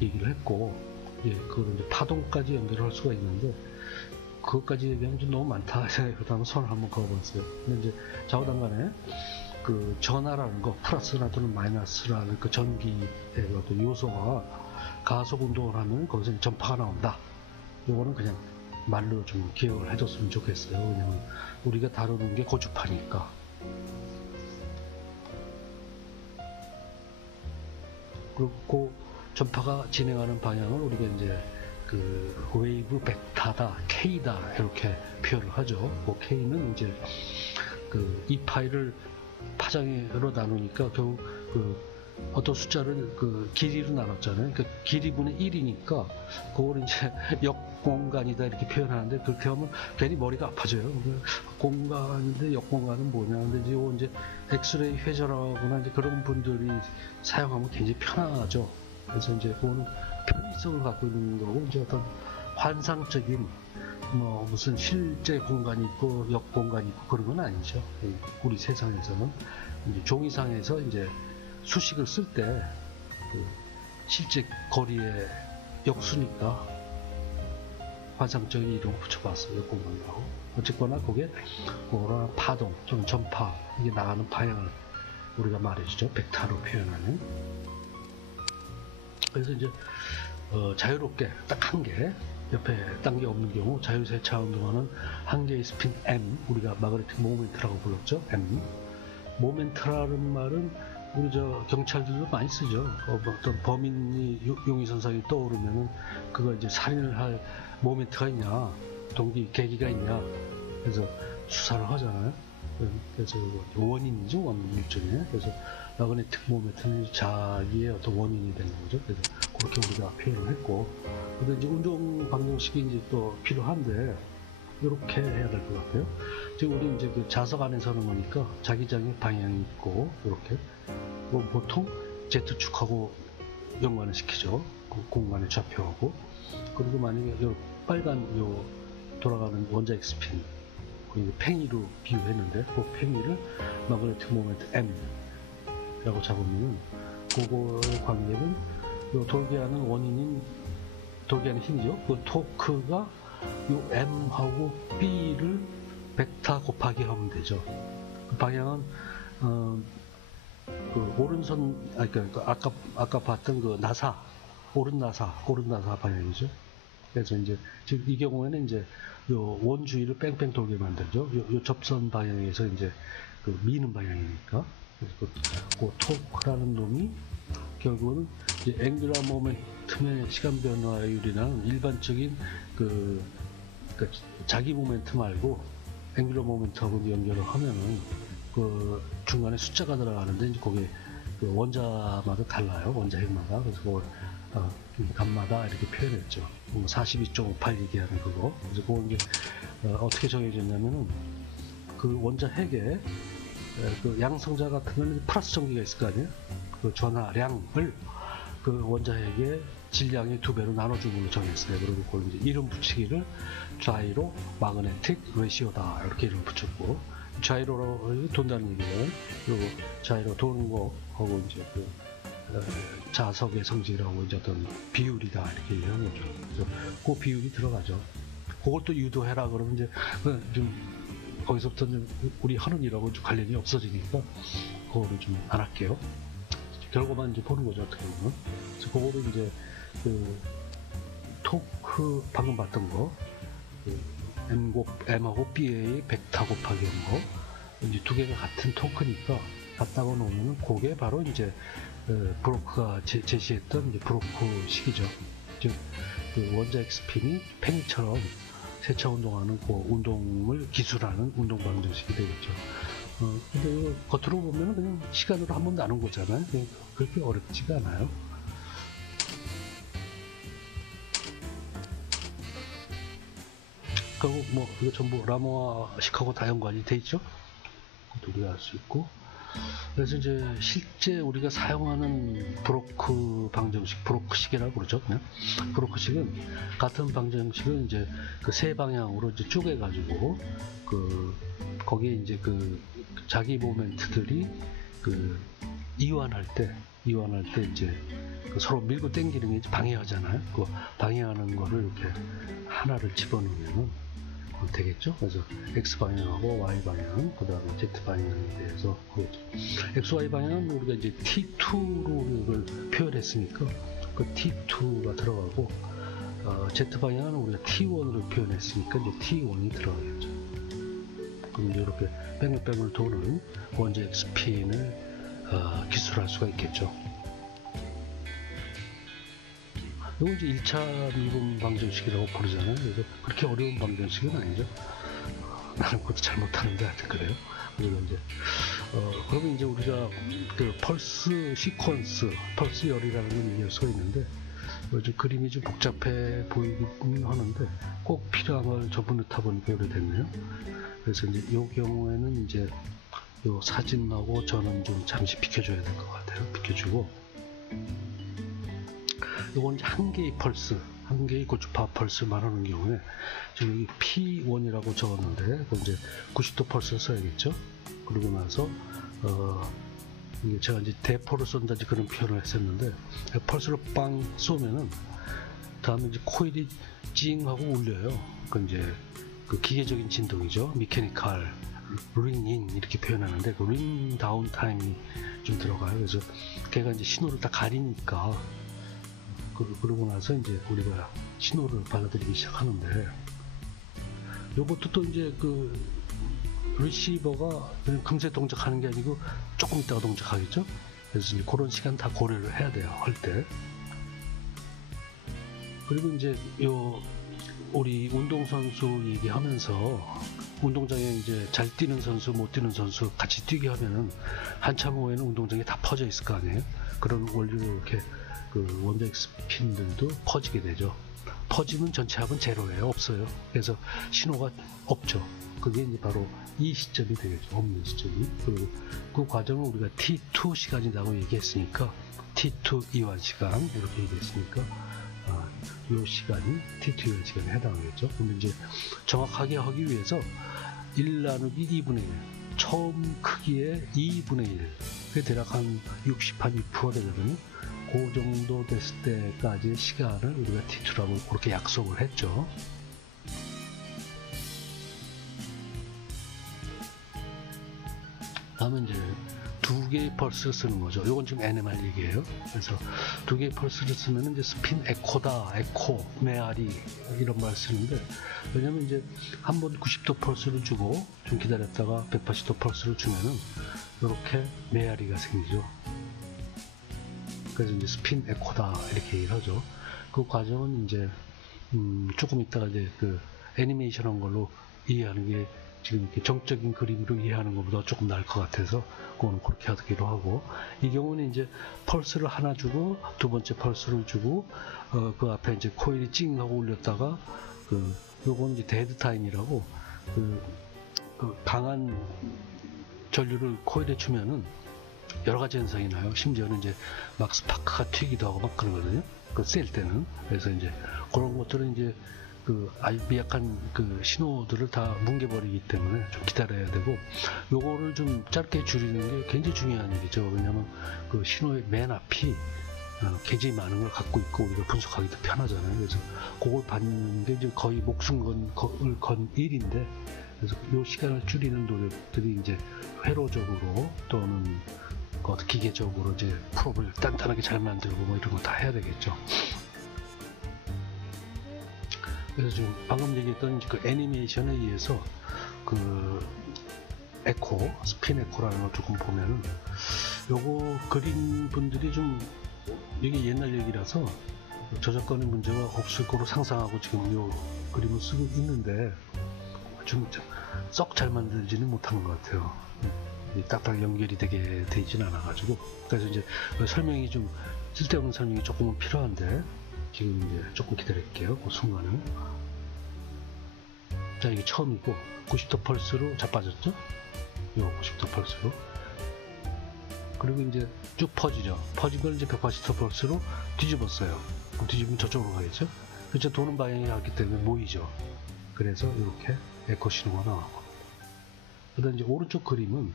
얘기를 했고, 예, 그걸 이제 파동까지 연결할 수가 있는데 그것까지 얘기하면 좀 너무 많다 생각하다가 손을 한번 그어봤어요. 근데 이제 좌우단간에 그 전하라는 거, 플러스나 또는 마이너스라는 그 전기의 어떤 요소가 가속 운동을 하면 거기서 전파가 나온다. 요거는 그냥 말로 좀 기억을 해줬으면 좋겠어요. 왜냐면 우리가 다루는 게 고주파니까. 그리고 전파가 진행하는 방향을 우리가 이제 그 웨이브 벡터다, K다 이렇게 표현을 하죠. 그 K는 이제 그 이 파일을 파장으로 나누니까 결국 그 어떤 숫자를 그 길이로 나눴잖아요. 그 길이분의 1이니까 그걸 이제 역공간이다 이렇게 표현하는데 그렇게 하면 괜히 머리가 아파져요. 공간인데 역공간은 뭐냐. 근데 이제 엑스레이 회전하거나 이제 그런 분들이 사용하면 굉장히 편하죠. 그래서 이제 그거는 편의성을 갖고 있는 거고 이제 어떤 환상적인 뭐 무슨 실제 공간이 있고 역공간이 있고 그런 건 아니죠. 우리 세상에서는 이제 종이상에서 이제 수식을 쓸 때 그 실제 거리의 역수니까 환상적인 이름을 붙여봤어요. 역공간이라고. 어쨌거나 그게 그거나 파동 또는 전파 이게 나가는 방향을 우리가 말해주죠. 벡터로 표현하는. 그래서 이제 자유롭게 딱 한 개 옆에 딴 게 없는 경우 자유세차 운동하는 한 개의 스핀 M, 우리가 마그네틱 모멘트라고 불렀죠. M. 모멘트라는 말은 우리 저 경찰들도 많이 쓰죠. 어떤 범인이 용의선상에 떠오르면은 그거 이제 살인을 할 모멘트가 있냐, 동기 계기가 있냐, 그래서 수사를 하잖아요. 그래서 원인이죠, 일종의. 그래서 마그네틱 모멘트는 자기의 어떤 원인이 되는 거죠. 그래서 그렇게 우리가 표현을 했고, 근데 이제 운동 방정식이 이제 또 필요한데 이렇게 해야 될 것 같아요. 지금 우리 이제 그 좌석 안에 서는 거니까 자기장의 방향이 있고 이렇게 보통 Z축하고 연관을 시키죠. 그 공간의 좌표하고. 그리고 만약에 요 빨간 요 돌아가는 원자핵 스핀 팽이로 비유했는데 그 팽이를 마그네틱 모멘트 M 라고 잡으면 그거의 관계는 요 돌게 하는 원인인 돌게 하는 힘이죠. 그 토크가 요 M하고 B를 벡터 곱하기 하면 되죠. 그 방향은 그 오른손 그러니까 아까 봤던 그 나사 오른 나사 방향이죠. 그래서 이제 지금 이 경우에는 이제 요 원주위를 뺑뺑 돌게 만들죠. 요 접선 방향에서 이제 그 미는 방향이니까. 그래서 그 토크라는 놈이 결국은 이제 앵귤러 모멘텀의 시간 변화율이랑 일반적인 그러니까 자기 모멘트 말고 앵귤러 모멘트하고 연결을 하면은 그 중간에 숫자가 들어가는데 이제 거기에 그 원자마다 달라요. 원자핵마다. 그래서 그걸 값마다 이렇게 표현했죠. 42.58 얘기하는 그거. 그래서 그거 이제 어떻게 정해졌냐면은 그 원자핵에 그 양성자 같은 경우는 플러스 전기가 있을 거 아니에요. 그 전하량을 그 원자핵의 질량의 2배로 나눠준 걸로 정했어요. 그리고 그걸 이제 이름 붙이기를 자이로 마그네틱 레시오다 이렇게 이름 붙였고, 자이로로 돈다는 얘기는 그리고 자이로 도는 거하고 이제 그 자석의 성질하고 이제 어떤 비율이다 이렇게 얘기하는 거죠. 그래서 그 비율이 들어가죠. 그것도 유도해라 그러면 이제 좀 거기서부터 좀 우리 하는 일하고 좀 관련이 없어지니까 그거를 좀 안 할게요. 결과만 이제 보는 거죠, 어떻게 보면. 그래서 그거를 이제 그 토크 방금 봤던 거, 그 M하고 B의 벡터 곱하기 한 거, 이제 두 개가 같은 토크니까 갖다가 놓으면 그게 바로 이제 브로크가 제시했던 이제 브로크식이죠. 즉, 그 원자핵 스핀이 팽이처럼 세차 운동하는 그 운동을 기술하는 운동 방정식이 되겠죠. 근데 이거 겉으로 보면 그냥 시간으로 한번 나눈 거잖아요. 그렇게 어렵지가 않아요. 라모아식하고 뭐 이거 전부 라모아식하고 다 연관이 돼 있죠. 그것도 우리가 알 수 있고. 그래서 이제 실제 우리가 사용하는 브로크 방정식, 브로크식이라고 그러죠. 그냥 브로크식은 같은 방정식을 이제 그 세 방향으로 이제 쪼개가지고 그 거기에 이제 그 자기 모멘트들이 그 이완할 때 이제 그 서로 밀고 당기는 게 이제 방해하잖아요. 그 방해하는 거를 이렇게 하나를 집어넣으면은 되겠죠. 그래서 x 방향하고 y 방향, 그 다음에 z 방향에 대해서 그렇죠. x, y 방향은 우리가 이제 t2로 이걸 표현했으니까 그 t2가 들어가고 z 방향은 우리가 t1으로 표현했으니까 이제 t1이 들어가겠죠. 그럼 이제 이렇게 뺑글뺑글 도는 원자핵 스핀을 기술할 수가 있겠죠. 이건 이제 1차 미분 방정식이라고 부르잖아요. 그래서 그렇게 어려운 방정식은 아니죠. 나는 그것도 잘 못하는데 하여튼 그래요. 그리고 이제 그러면 이제 우리가 그 펄스 시퀀스, 펄스 열이라는 걸 얘기할 수가 있는데 좀 그림이 좀 복잡해 보이긴 하는데 꼭 필요한 걸 저번에 타보니까 이렇게 됐네요. 그래서 이제 이 경우에는 이제 요 사진하고 저는 좀 잠시 비켜줘야 될 것 같아요. 비켜주고. 이건 이제 한 개의 펄스, 한 개의 고주파 펄스 말하는 경우에 지금 여기 P1이라고 적었는데 그건 이제 90도 펄스를 써야겠죠. 그러고 나서 이게 제가 이제 대포를 쏜다지 그런 표현을 했었는데 펄스를 빵 쏘면은 다음에 이제 코일이 찡 하고 울려요. 그 이제 그 기계적인 진동이죠. 미케니컬 링인 이렇게 표현하는데 그 링 다운 타임이 좀 들어가요. 그래서 걔가 이제 신호를 다 가리니까 그러고 나서 이제 우리가 신호를 받아들이기 시작하는데 요것도 또 이제 그 리시버가 그냥 금세 동작하는 게 아니고 조금 있다가 동작하겠죠. 그래서 이제 그런 시간 다 고려를 해야 돼요, 할 때. 그리고 이제 요 우리 운동선수 얘기하면서 운동장에 이제 잘 뛰는 선수, 못 뛰는 선수 같이 뛰게 하면은 한참 후에는 운동장에 다 퍼져 있을 거 아니에요. 그런 원리로 이렇게 그 원자핵 스핀들도 퍼지게 되죠. 퍼지면 전체 합은 제로예요. 없어요. 그래서 신호가 없죠. 그게 이제 바로 이 시점이 되겠죠. 없는 시점이. 그리고 그 과정을 우리가 T2 시간이라고 얘기했으니까 T2 이완 시간 이렇게 얘기했으니까 이 시간이 T2 이완 시간에 해당하겠죠. 근데 이제 정확하게 하기 위해서 1 나누기 2분의 1 처음 크기의 2분의 1 그게 대략 한 60, 한 2%가 되거든요. 그 정도 됐을 때까지의 시간을 우리가 T2라고 그렇게 약속을 했죠. 다음은 이제 두 개의 펄스를 쓰는 거죠. 이건 지금 NMR 얘기예요. 그래서 두 개의 펄스를 쓰면 이제 스핀 에코다, 에코, 메아리 이런 말 쓰는데 왜냐면 이제 한 번 90도 펄스를 주고 좀 기다렸다가 180도 펄스를 주면은 이렇게 메아리가 생기죠. 그래서 이제 스핀 에코다 이렇게 얘기를 하죠. 그 과정은 이제 조금 있다가 이제 그 애니메이션한 걸로 이해하는 게 지금 이렇게 정적인 그림으로 이해하는 것보다 조금 나을 것 같아서 그거는 그렇게 하기로 하고 이 경우는 이제 펄스를 하나 주고 두 번째 펄스를 주고 그 앞에 이제 코일이 찡 하고 울렸다가 요거는 이제 데드 타임이라고 그 강한 전류를 코일에 주면은 여러 가지 현상이 나요. 심지어는 이제 막 스파크가 튀기도 하고 막 그러거든요. 그 셀 때는. 그래서 이제 그런 것들은 이제 그 아주 미약한 그 신호들을 다 뭉개버리기 때문에 좀 기다려야 되고 요거를 좀 짧게 줄이는 게 굉장히 중요한 일이죠. 왜냐하면 그 신호의 맨 앞이 굉장히 많은 걸 갖고 있고 우리가 분석하기도 편하잖아요. 그래서 그걸 받는 게 이제 거의 목숨 건 일인데 그래서 요 시간을 줄이는 노력들이 이제 회로적으로 또는 기계적으로 이제 프로브를 단단하게 잘 만들고 뭐 이런 거 다 해야 되겠죠. 그래서 지금 방금 얘기했던 그 애니메이션에 의해서 그 에코, 스핀 에코라는 걸 조금 보면은 요거 그린 분들이 좀 이게 옛날 얘기라서 저작권의 문제가 없을 거로 상상하고 지금 요 그림을 쓰고 있는데 좀 썩 잘 만들지는 못하는 것 같아요. 딱딱 연결이 되게 되진 않아가지고 그래서 이제 설명이 좀 쓸데없는 설명이 조금은 필요한데 지금 이제 조금 기다릴게요. 그 순간은 자, 이게 처음이고 90도 펄스로 자빠졌죠? 요 90도 펄스로. 그리고 이제 쭉 퍼지죠. 퍼지면 이제 180도 펄스로 뒤집었어요. 뒤집으면 저쪽으로 가겠죠? 그렇죠. 도는 방향이 같기 때문에 모이죠. 그래서 이렇게 에코 신호가 나오고. 그 다음에 이제 오른쪽 그림은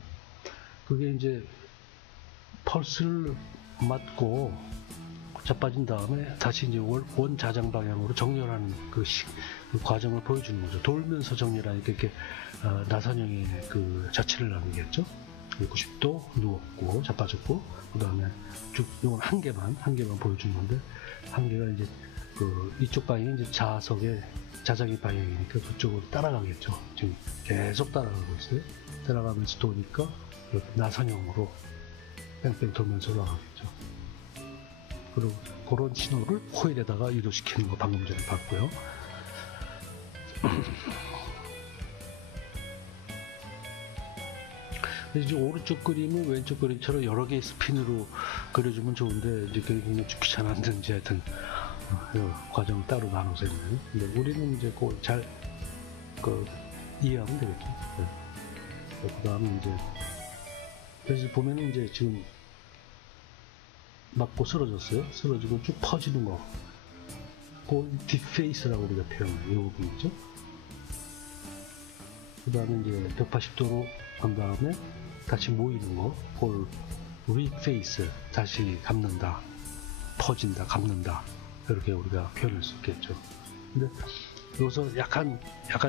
그게 이제 펄스를 맞고 자빠진 다음에 다시 이제 원 자장 방향으로 정렬하는 그 과정을 보여주는 거죠. 돌면서 정렬하니까 이렇게 나선형의 그 자체를 나누겠죠. 90도 누웠고 자빠졌고, 그 다음에 쭉 이건 한 개만 보여주는 건데, 한 개가 이제 그 이쪽 방향이 이제 자장의 방향이니까 그쪽으로 따라가겠죠. 지금 계속 따라가고 있어요. 따라가면서 도니까 이렇게 나선형으로 뺑뺑 돌면서 나가겠죠. 그리고 그런 신호를 코일에다가 유도시키는 거 방금 전에 봤고요. 이제 오른쪽 그림은 왼쪽 그림처럼 여러 개의 스핀으로 그려주면 좋은데, 이제 그게 귀찮았는지 하여튼 과정을 따로 나눠서 있는. 근데 우리는 이제 잘 이해하면 되겠죠. 네. 그 다음에 이제 그래서 보면은 이제 지금 맞고 쓰러졌어요. 쓰러지고 쭉 퍼지는 거. 그걸 딥페이스라고 우리가 표현해요. 이 부분이죠. 그 다음에 이제 180도로 간 다음에 다시 모이는 거. 그걸 리페이스, 다시 감는다. 퍼진다, 감는다. 이렇게 우리가 표현할 수 있겠죠. 근데 여기서 약간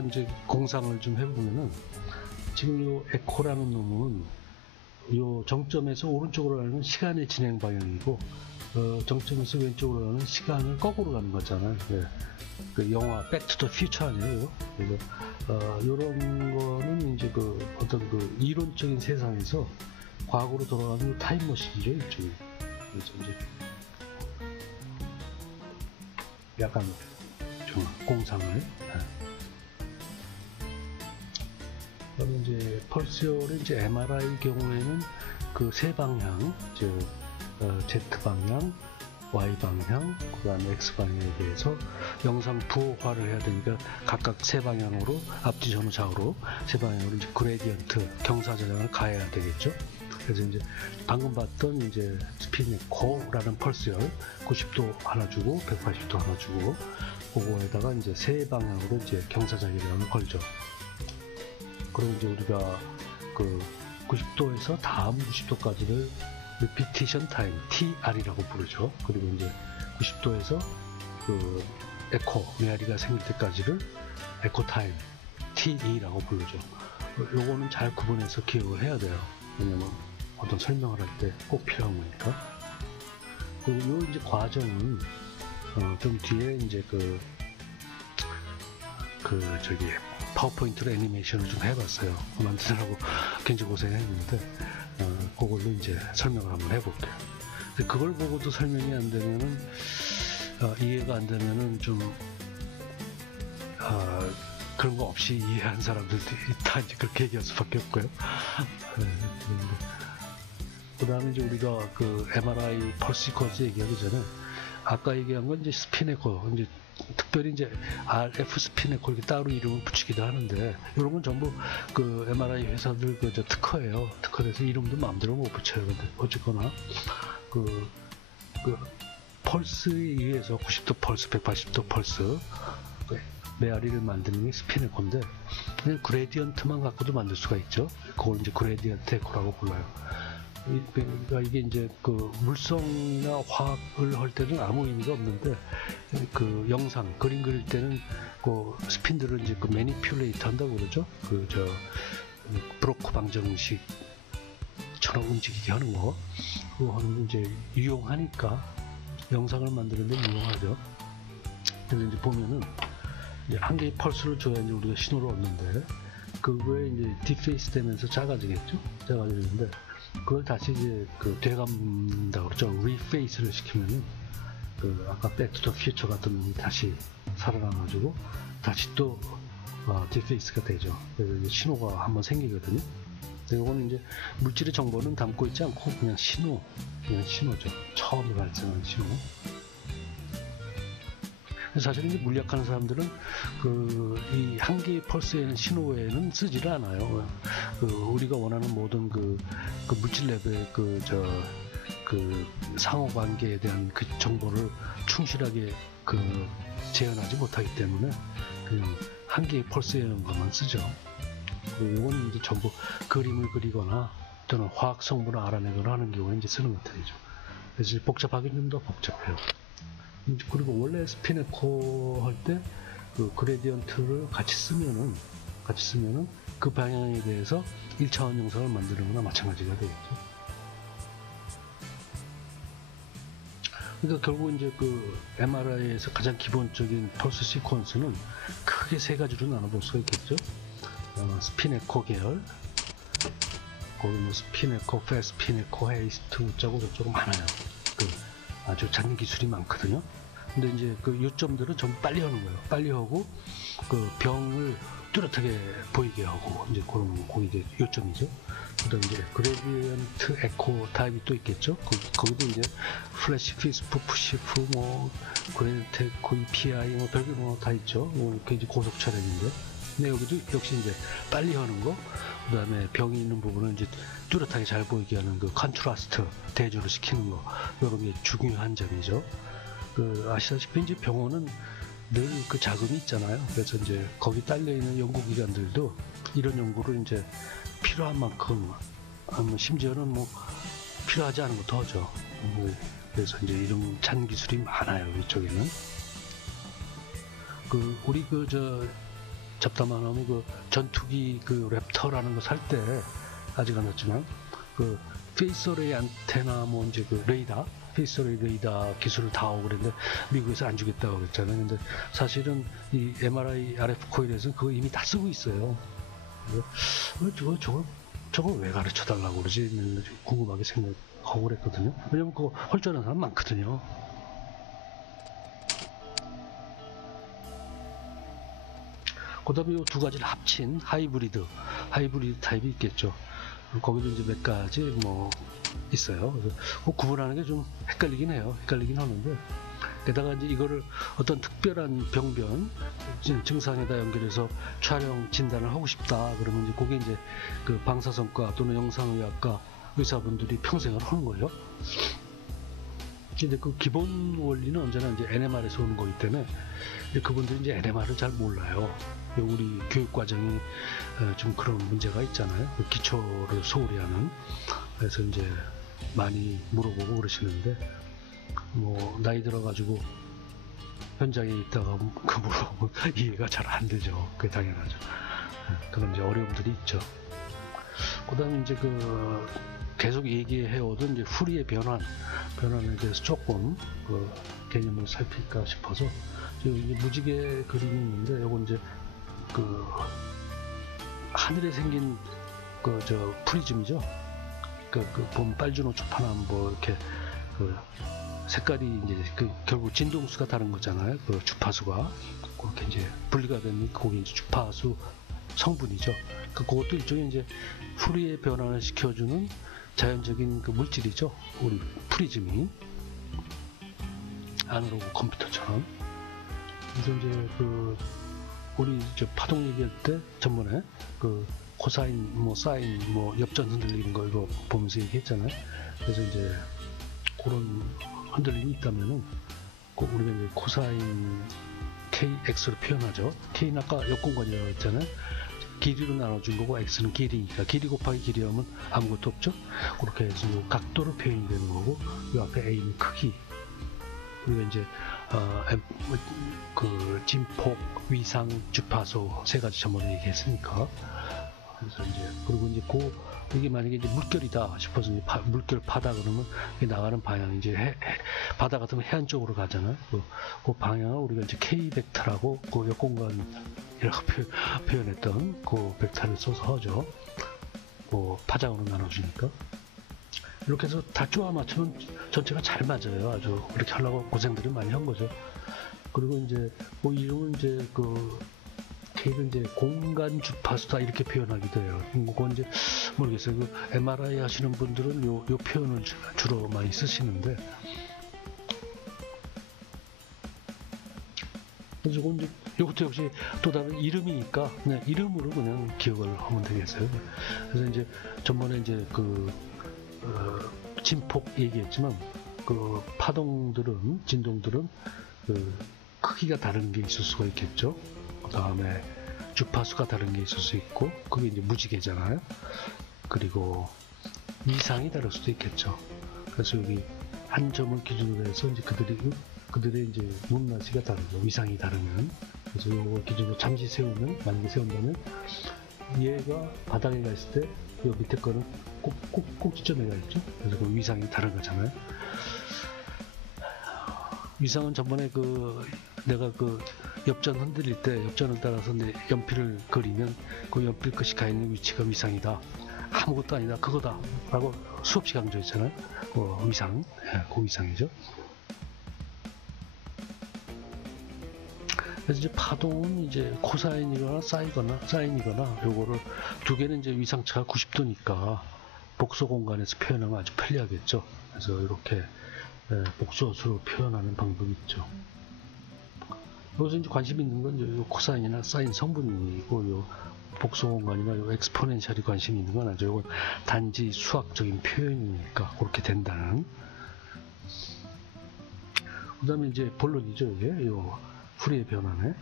이제 공상을 좀 해보면은, 지금 이 에코라는 놈은 요 정점에서 오른쪽으로 가는 시간의 진행 방향이고, 정점에서 왼쪽으로 가는 시간을 거꾸로 가는 거잖아요. 네. 그 영화 백투더 퓨처 아니에요? 그래서 요런 거는 이제 어떤 이론적인 세상에서 과거로 돌아가는 타임머신이죠, 일종의. 그래서 이제 약간 좀 공상을. 그다음에 이제 펄스열의 이제 MRI 경우에는 그 세 방향, 즉 Z 방향, Y 방향, 그다음에 X 방향에 대해서 영상 부호화를 해야 되니까 각각 세 방향으로, 앞뒤 전후 좌우로 세 방향으로 이제 그레디언트, 경사저장을 가해야 되겠죠. 그래서 이제 방금 봤던 이제 스핀 에코라는 펄스열 90도 하나 주고 180도 하나 주고, 그거에다가 이제 세 방향으로 이제 경사저장을 걸죠. 그리고 이제 우리가 그 90도에서 다음 90도까지를 리피티션 타임, TR이라고 부르죠. 그리고 이제 90도에서 그 에코, 메아리가 생길 때까지를 에코 타임, TE라고 부르죠. 요거는 잘 구분해서 기억을 해야 돼요. 왜냐면 어떤 설명을 할 때 꼭 필요한 거니까. 그리고 요 이제 과정은 좀 뒤에 이제 파워포인트로 애니메이션을 좀 해봤어요. 만드느라고 굉장히 고생했는데, 그걸로 이제 설명을 한번 해볼게요. 근데 그걸 보고도 설명이 안 되면은, 이해가 안 되면은 좀, 그런 거 없이 이해한 사람들도 있다, 이제 그렇게 얘기할 수밖에 없고요. 그 다음에 이제 우리가 그 MRI 펄시커즈 얘기하기 전에, 아까 얘기한 건 이제 스피네코, 이제 특별히 이제 RF 스피네코 이렇게 따로 이름을 붙이기도 하는데, 이런 건 전부 그 MRI 회사들 특허예요. 특허돼서 이름도 마음대로 못 붙여요. 근데 어쨌거나 그 펄스에 의해서 90도 펄스, 180도 펄스 메아리를 만드는 게 스피네코인데, 그냥 그레디언트만 갖고도 만들 수가 있죠. 그걸 이제 그레디언트 에코라고 불러요. 그러니까 이게 이제 그 물성이나 화학을 할 때는 아무 의미가 없는데, 그 영상 그림 그릴 때는 그 스핀들을 이제 그 매니퓰레이트 한다고 그러죠. 브로크 방정식처럼 움직이게 하는 거, 그거는 이제 유용하니까 영상을 만드는데 유용하죠. 그래서 이제 보면은 이제 한 개의 펄스를 줘야 이제 우리가 신호를 얻는데, 그거에 이제 딥페이스 되면서 작아지겠죠. 작아지는데, 그걸 다시 이제 되감는다고 그러죠. 리페이스를 시키면은 아까 백투더 퓨처 같은 놈이 다시 살아나가지고 다시 또 딥페이스가 되죠. 그래서 이제 신호가 한번 생기거든요. 이거는 이제 물질의 정보는 담고 있지 않고 그냥 신호죠. 처음에 발생하는 신호. 사실 이제 물리학하는 사람들은 이 한 개의 펄스에는 신호에는 쓰지를 않아요. 우리가 원하는 모든 물질 레벨 상호관계에 대한 그 정보를 충실하게 재현하지 못하기 때문에 그냥 한 개의 펄스에는 것만 쓰죠. 이건 이제 전부 그림을 그리거나 또는 화학 성분을 알아내거나 하는 경우에 이제 쓰는 것들이죠. 그래서 복잡하긴 좀 더 복잡해요. 그리고 원래 스피네코 할 때 그레디언트를 같이 쓰면은 그 방향에 대해서 1차원 영상을 만드는 거나 마찬가지가 되겠죠. 그러니까 결국 이제 MRI에서 가장 기본적인 펄스 시퀀스는 크게 세 가지로 나눠볼 수가 있겠죠. 스피네코 계열, 스피네코, 패스피네코, 헤이스트 어쩌고 저쩌고 많아요. 아주 잡는 기술이 많거든요. 근데 이제 요점들은 전부 빨리 하는 거예요. 빨리 하고 병을 뚜렷하게 보이게 하고 이제 그게 이제 요점이죠. 그다음 이제 그레디언트 에코 타입이 또 있겠죠. 거기도 이제 플래시 피스프, 푸시프, 그레디언트 에코, EPI 별개 다 있죠. 그게 이제 고속 촬영인데. 근데 여기도 역시 이제 빨리 하는 거, 그 다음에 병이 있는 부분을 이제 뚜렷하게 잘 보이게 하는 컨트라스트 대조를 시키는 거, 이런 게 중요한 점이죠. 아시다시피 이제 병원은 늘 자금이 있잖아요. 그래서 이제 거기 딸려 있는 연구기관들도 이런 연구를 이제 필요한 만큼, 심지어는 필요하지 않은 것도 하죠. 그래서 이제 이런 찬 기술이 많아요. 이쪽에는. 우리 잡담만 하면 전투기 랩터라는 거 살 때 아직 안 왔지만 페이스어레이 안테나 이제 레이더, 페이스어레이 레이더 기술을 다 하고 그랬는데 미국에서 안 주겠다고 그랬잖아요. 근데 사실은 이 MRI RF 코일에서는 그거 이미 다 쓰고 있어요. 저걸 왜 가르쳐 달라고 그러지? 궁금하게 생각하고 그랬거든요. 왜냐면 그거 할 줄 아는 사람 많거든요. 그 다음에 이 두 가지를 합친 하이브리드 타입이 있겠죠. 거기도 이제 몇 가지 있어요. 그래서 구분하는 게 좀 헷갈리긴 하는데, 게다가 이제 이거를 어떤 특별한 병변 증상에다 연결해서 촬영 진단을 하고 싶다 그러면 이제 그게 이제 방사선과 또는 영상의학과 의사분들이 평생을 하는 거예요. 근데 기본 원리는 언제나 이제 NMR에서 오는 거기 때문에 그분들이 이제 NMR을 잘 몰라요. 우리 교육 과정이 좀 그런 문제가 있잖아요. 기초를 소홀히 하는. 그래서 이제 많이 물어보고 그러시는데, 나이 들어가지고 현장에 있다가 물어보면 이해가 잘 안 되죠. 그게 당연하죠. 그런 이제 어려움들이 있죠. 그 다음에 이제 계속 얘기해오던 이제 후리의 변환에 대해서 조금 개념을 살필까 싶어서, 이게 무지개 그림이 있는데, 요건 이제 하늘에 생긴 프리즘이죠. 보면 빨주노초파나 이렇게 색깔이 이제 결국 진동수가 다른 거잖아요. 주파수가 그렇게 이제 분리가 되는 그게 이제 주파수 성분이죠. 그것도 일종의 이제 후리의 변환을 시켜주는 자연적인 물질이죠. 우리 프리즘이 아날로그 컴퓨터처럼. 그래서 이제 우리 파동 얘기할 때 전번에 코사인, 사인, 엽전 흔들리는 거 이거 보면서 얘기했잖아요. 그래서 이제 그런 흔들림이 있다면은 우리가 이제 코사인 KX로 표현하죠. K는 아까 역공간이라고 했잖아요. 길이로 나눠준 거고 X는 길이니까 길이 곱하기 길이 하면 아무것도 없죠. 그렇게 해서 각도로 표현이 되는 거고, 이 앞에 A는 크기. 우리가 이제 진폭, 위상, 주파수 세 가지 전번에 얘기했으니까. 그래서 이제 그리고 이제 이게 만약에 이제 물결이다 싶어서 이제 물결 파다 그러면 나가는 방향이 이제 바다 같으면 해안 쪽으로 가잖아요. 그 방향을 우리가 이제 K 벡터라고 역공간이라고 표현했던 그 벡터를 써서 하죠. 파장으로 나눠주니까. 이렇게 해서 다 쪼아 맞추면 전체가 잘 맞아요. 아주 그렇게 하려고 고생들을 많이 한 거죠. 그리고 이제 이름은 이제 K는 이제 공간 주파수다 이렇게 표현하기도 해요. 그건 이제 모르겠어요. MRI 하시는 분들은 요 표현을 주로 많이 쓰시는데, 그래서 이것도 역시 또 다른 이름이니까 그냥 이름으로 그냥 기억을 하면 되겠어요. 그래서 이제 전번에 이제 진폭 얘기했지만 그 파동들은 진동들은 그 크기가 다른 게 있을 수가 있겠죠. 그 다음에 주파수가 다른 게 있을 수 있고 그게 이제 무지개잖아요. 그리고 위상이 다를 수도 있겠죠. 그래서 여기 한 점을 기준으로 해서 이제 그들의 이제 문나시가 다르죠. 위상이 다르면. 그래서 이걸 기준으로 잠시 세우면, 만약에 세운다면 얘가 바닥에 가 있을 때 이 밑에 거는 꼭지점에 가 있죠. 그래서 그 위상이 다른 거잖아요. 위상은 전번에 내가 엽전 흔들릴 때 엽전을 따라서 내 연필을 그리면 그 연필 끝이 가 있는 위치가 위상이다. 아무것도 아니다. 그거다. 라고 수없이 강조했잖아요. 위상. 그 위상이죠. 그래서 이제 파동은 이제 코사인이거나 사인이거나 요거를 두 개는 이제 위상차가 90도니까 복소 공간에서 표현하면 아주 편리하겠죠. 그래서 이렇게 복소수로 표현하는 방법이 있죠. 여기서 이제 관심 있는 건 요 코사인이나 사인 성분이고 요 복소 공간이나 요 엑스포넨셜이 관심 있는 건 아주 요건 단지 수학적인 표현이니까 그렇게 된다는. 그 다음에 이제 본론이죠. 이게 요 풀이의 변화네.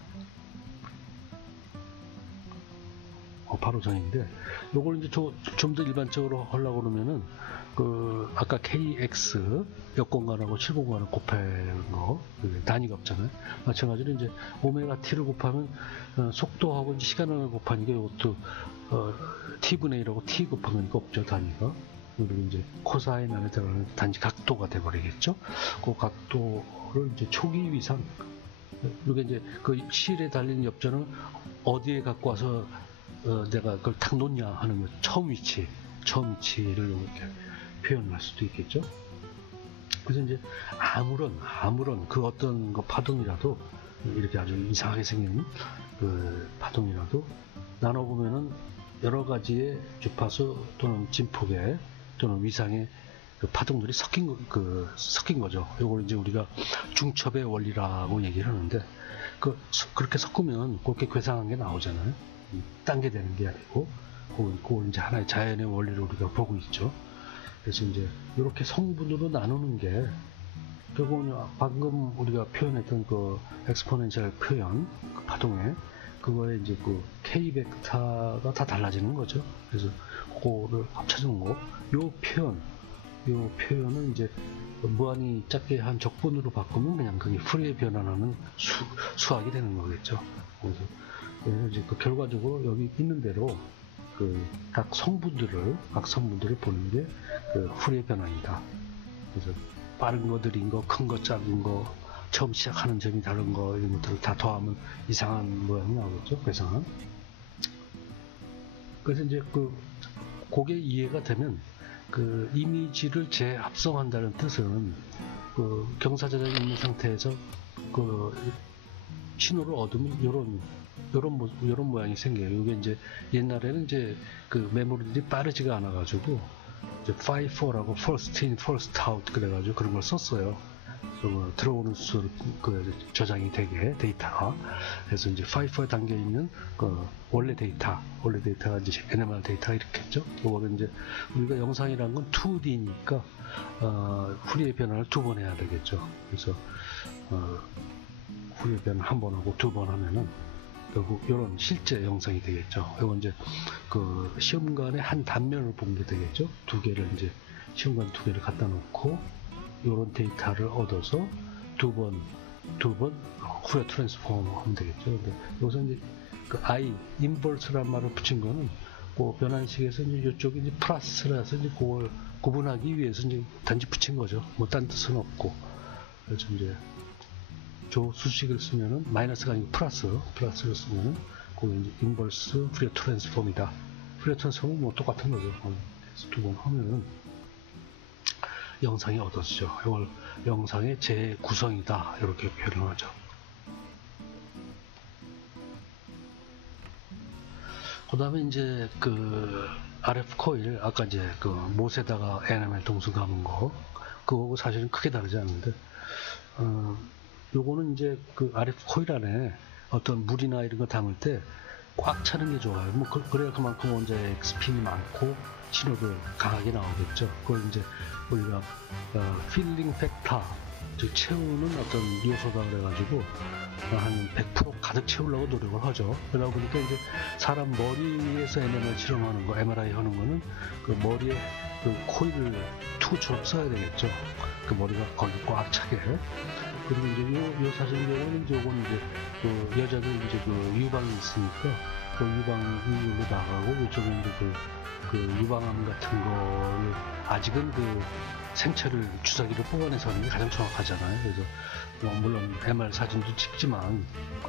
바로 전인데 요걸 이제 좀 더 일반적으로 하려고 그러면은 아까 KX 역공간하고 7공간을 곱하는 거 단위가 없잖아요. 마찬가지로 이제 오메가 t를 곱하면 속도하고 이제 시간을 곱하니까 이것도 t분의 1하고 t 곱한 거니까 없죠, 단위가. 그리고 이제 코사인 안에 들어가는 단지 각도가 돼버리겠죠. 그 각도를 이제 초기 위상. 그리고 이제 그 실에 달린 엽전을 어디에 갖고 와서 내가 그걸 탁 놓냐 하는 거, 처음 위치를 이렇게 표현할 수도 있겠죠. 그래서 이제 아무런 그 어떤 그 파동이라도 이렇게 아주 이상하게 생긴 그 파동이라도 나눠보면은 여러 가지의 주파수 또는 진폭의 또는 위상의 그 파동들이 섞인 거죠. 이걸 이제 우리가 중첩의 원리라고 얘기를 하는데 그렇게 섞으면 그렇게 괴상한 게 나오잖아요. 딴 게 되는 게 아니고 그걸 이제 하나의 자연의 원리를 우리가 보고 있죠. 그래서 이제 이렇게 성분으로 나누는 게 결국은 방금 우리가 표현했던 그 엑스포넨셜 표현, 그 파동의 그거에 이제 그 K 벡터가 다 달라지는 거죠. 그래서 그거를 합쳐준 거, 요 표현은 이제 무한히 작게 한 적분으로 바꾸면 그냥 그게 풀이의 변화라는 수학이 되는 거겠죠. 그래서 이제 결과적으로 여기 있는 대로 각 성분들을 보는 게 풀이의 변화이다. 그래서 빠른 거, 느린 거, 큰 거, 작은 거, 처음 시작하는 점이 다른 거, 이런 것들을 다 더하면 이상한 모양이 나오겠죠. 괴상한. 그래서 이제 그게 이해가 되면 이미지를 재합성한다는 뜻은 경사저장이 있는 상태에서 신호를 얻으면 요런 모양이 생겨요. 이게 이제 옛날에는 이제 메모리들이 빠르지가 않아가지고 이제 5-4라고 first in, first out 그래가지고 그런 걸 썼어요. 들어오는 수를 저장이 되게 데이터가. 그래서 이제 5-4에 담겨 있는 원래 데이터가 이제 NMR 데이터가 이렇겠죠. 이거는 이제 우리가 영상이라는 건 2D니까 풀이의 변화를 2번 해야 되겠죠. 그래서 풀이의 변화 한 번 하고 2번 하면은 결국 이런 실제 영상이 되겠죠. 이건 이제 시험관의 한 단면을 본 게 되겠죠. 두 개를 이제 시험관 두 개를 갖다 놓고 이런 데이터를 얻어서 두 번 후에 트랜스폼 하면 되겠죠. 근데 여기서 이제 I 인버스란 말을 붙인 거는 변환식에서 이제 이쪽이 이제 플러스라서 이제 그걸 구분하기 위해서 이제 단지 붙인 거죠. 뭐 딴 뜻은 없고. 그래서 이제 저 수식을 쓰면은 마이너스가 아니고 플러스를 쓰면은 그게 이제 인버스 후리어 트랜스폼이다. 후리어 트랜스폼은 뭐 똑같은 거죠. 그래서 두 번 하면은 영상이 얻어지죠. 이걸 영상의 재구성이다 이렇게 표현하죠. 그 다음에 이제 RF 코일 아까 이제 못에다가 NMR 동수 감은 거 그거하고 사실은 크게 다르지 않는데 요거는 이제 그 RF 코일 안에 어떤 물이나 이런 거 담을 때 꽉 차는 게 좋아요. 뭐 그래야 그만큼 원자의 스핀이 많고 신호도 강하게 나오겠죠. 그걸 이제 우리가 필링 팩터, 즉 채우는 어떤 요소다 그래가지고 한 100% 가득 채우려고 노력을 하죠. 그러다 보니까 이제 사람 머리에서 NMR 실험하는 거, MRI 하는 거는 그 머리에 그 코일을 투구처럼 써야 되겠죠. 그 머리가 거기 꽉 차게. 그리고 이제 요 사진 경우는 이제 요건 이제 그 여자들 이제 그 유방이 있으니까 그 유방으로 나가고 이쪽에 이제 그 유방암 같은 거를 아직은 그 생체를 주사기로 뽑아내서 하는 게 가장 정확하잖아요. 그래서 뭐 물론 MR 사진도 찍지만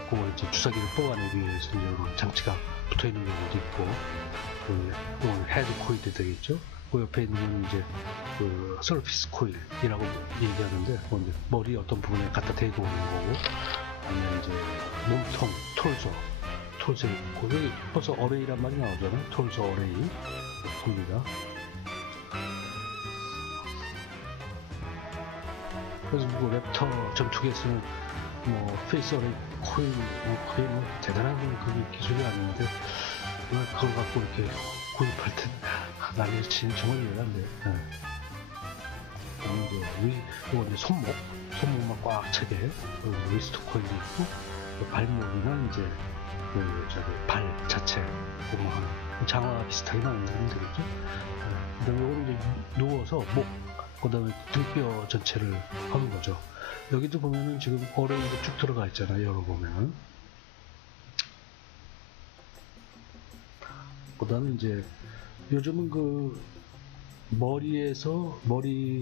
그걸 이제 주사기를 뽑아내기 위해서 이제 이런 장치가 붙어 있는 경우도 있고, 그 헤드 코일이 되겠죠. 그 옆에 있는 건 이제 그 서피스 코일이라고 얘기하는데, 뭐 이제 머리 어떤 부분에 갖다 대고 오는 거고, 아니면 이제 몸통, 톨소 있고, 여기 벌써 어레이란 말이 나오잖아요. 톨소 어레이 봅니다. 그래서 뭐 랩터 전투기에서는 뭐 페이스 어레이 코일, 뭐 그게 뭐 대단한 그게 기술이 아닌데, 그걸 갖고 이렇게 구입할 때 난리를 치는 정말 이해가 안 돼. 이거 이제 손목만 꽉 차게 리스트 코일이 있고, 발목이나 이제 발 자체, 뭐 장화 비슷하게 나오면 되겠죠. 그다음에 이거는 이제 누워서 그다음에 등뼈 전체를 하는 거죠. 여기도 보면은 지금 어레이가 쭉 들어가 있잖아요. 열어 보면은. 그다음에 이제 요즘은 그 머리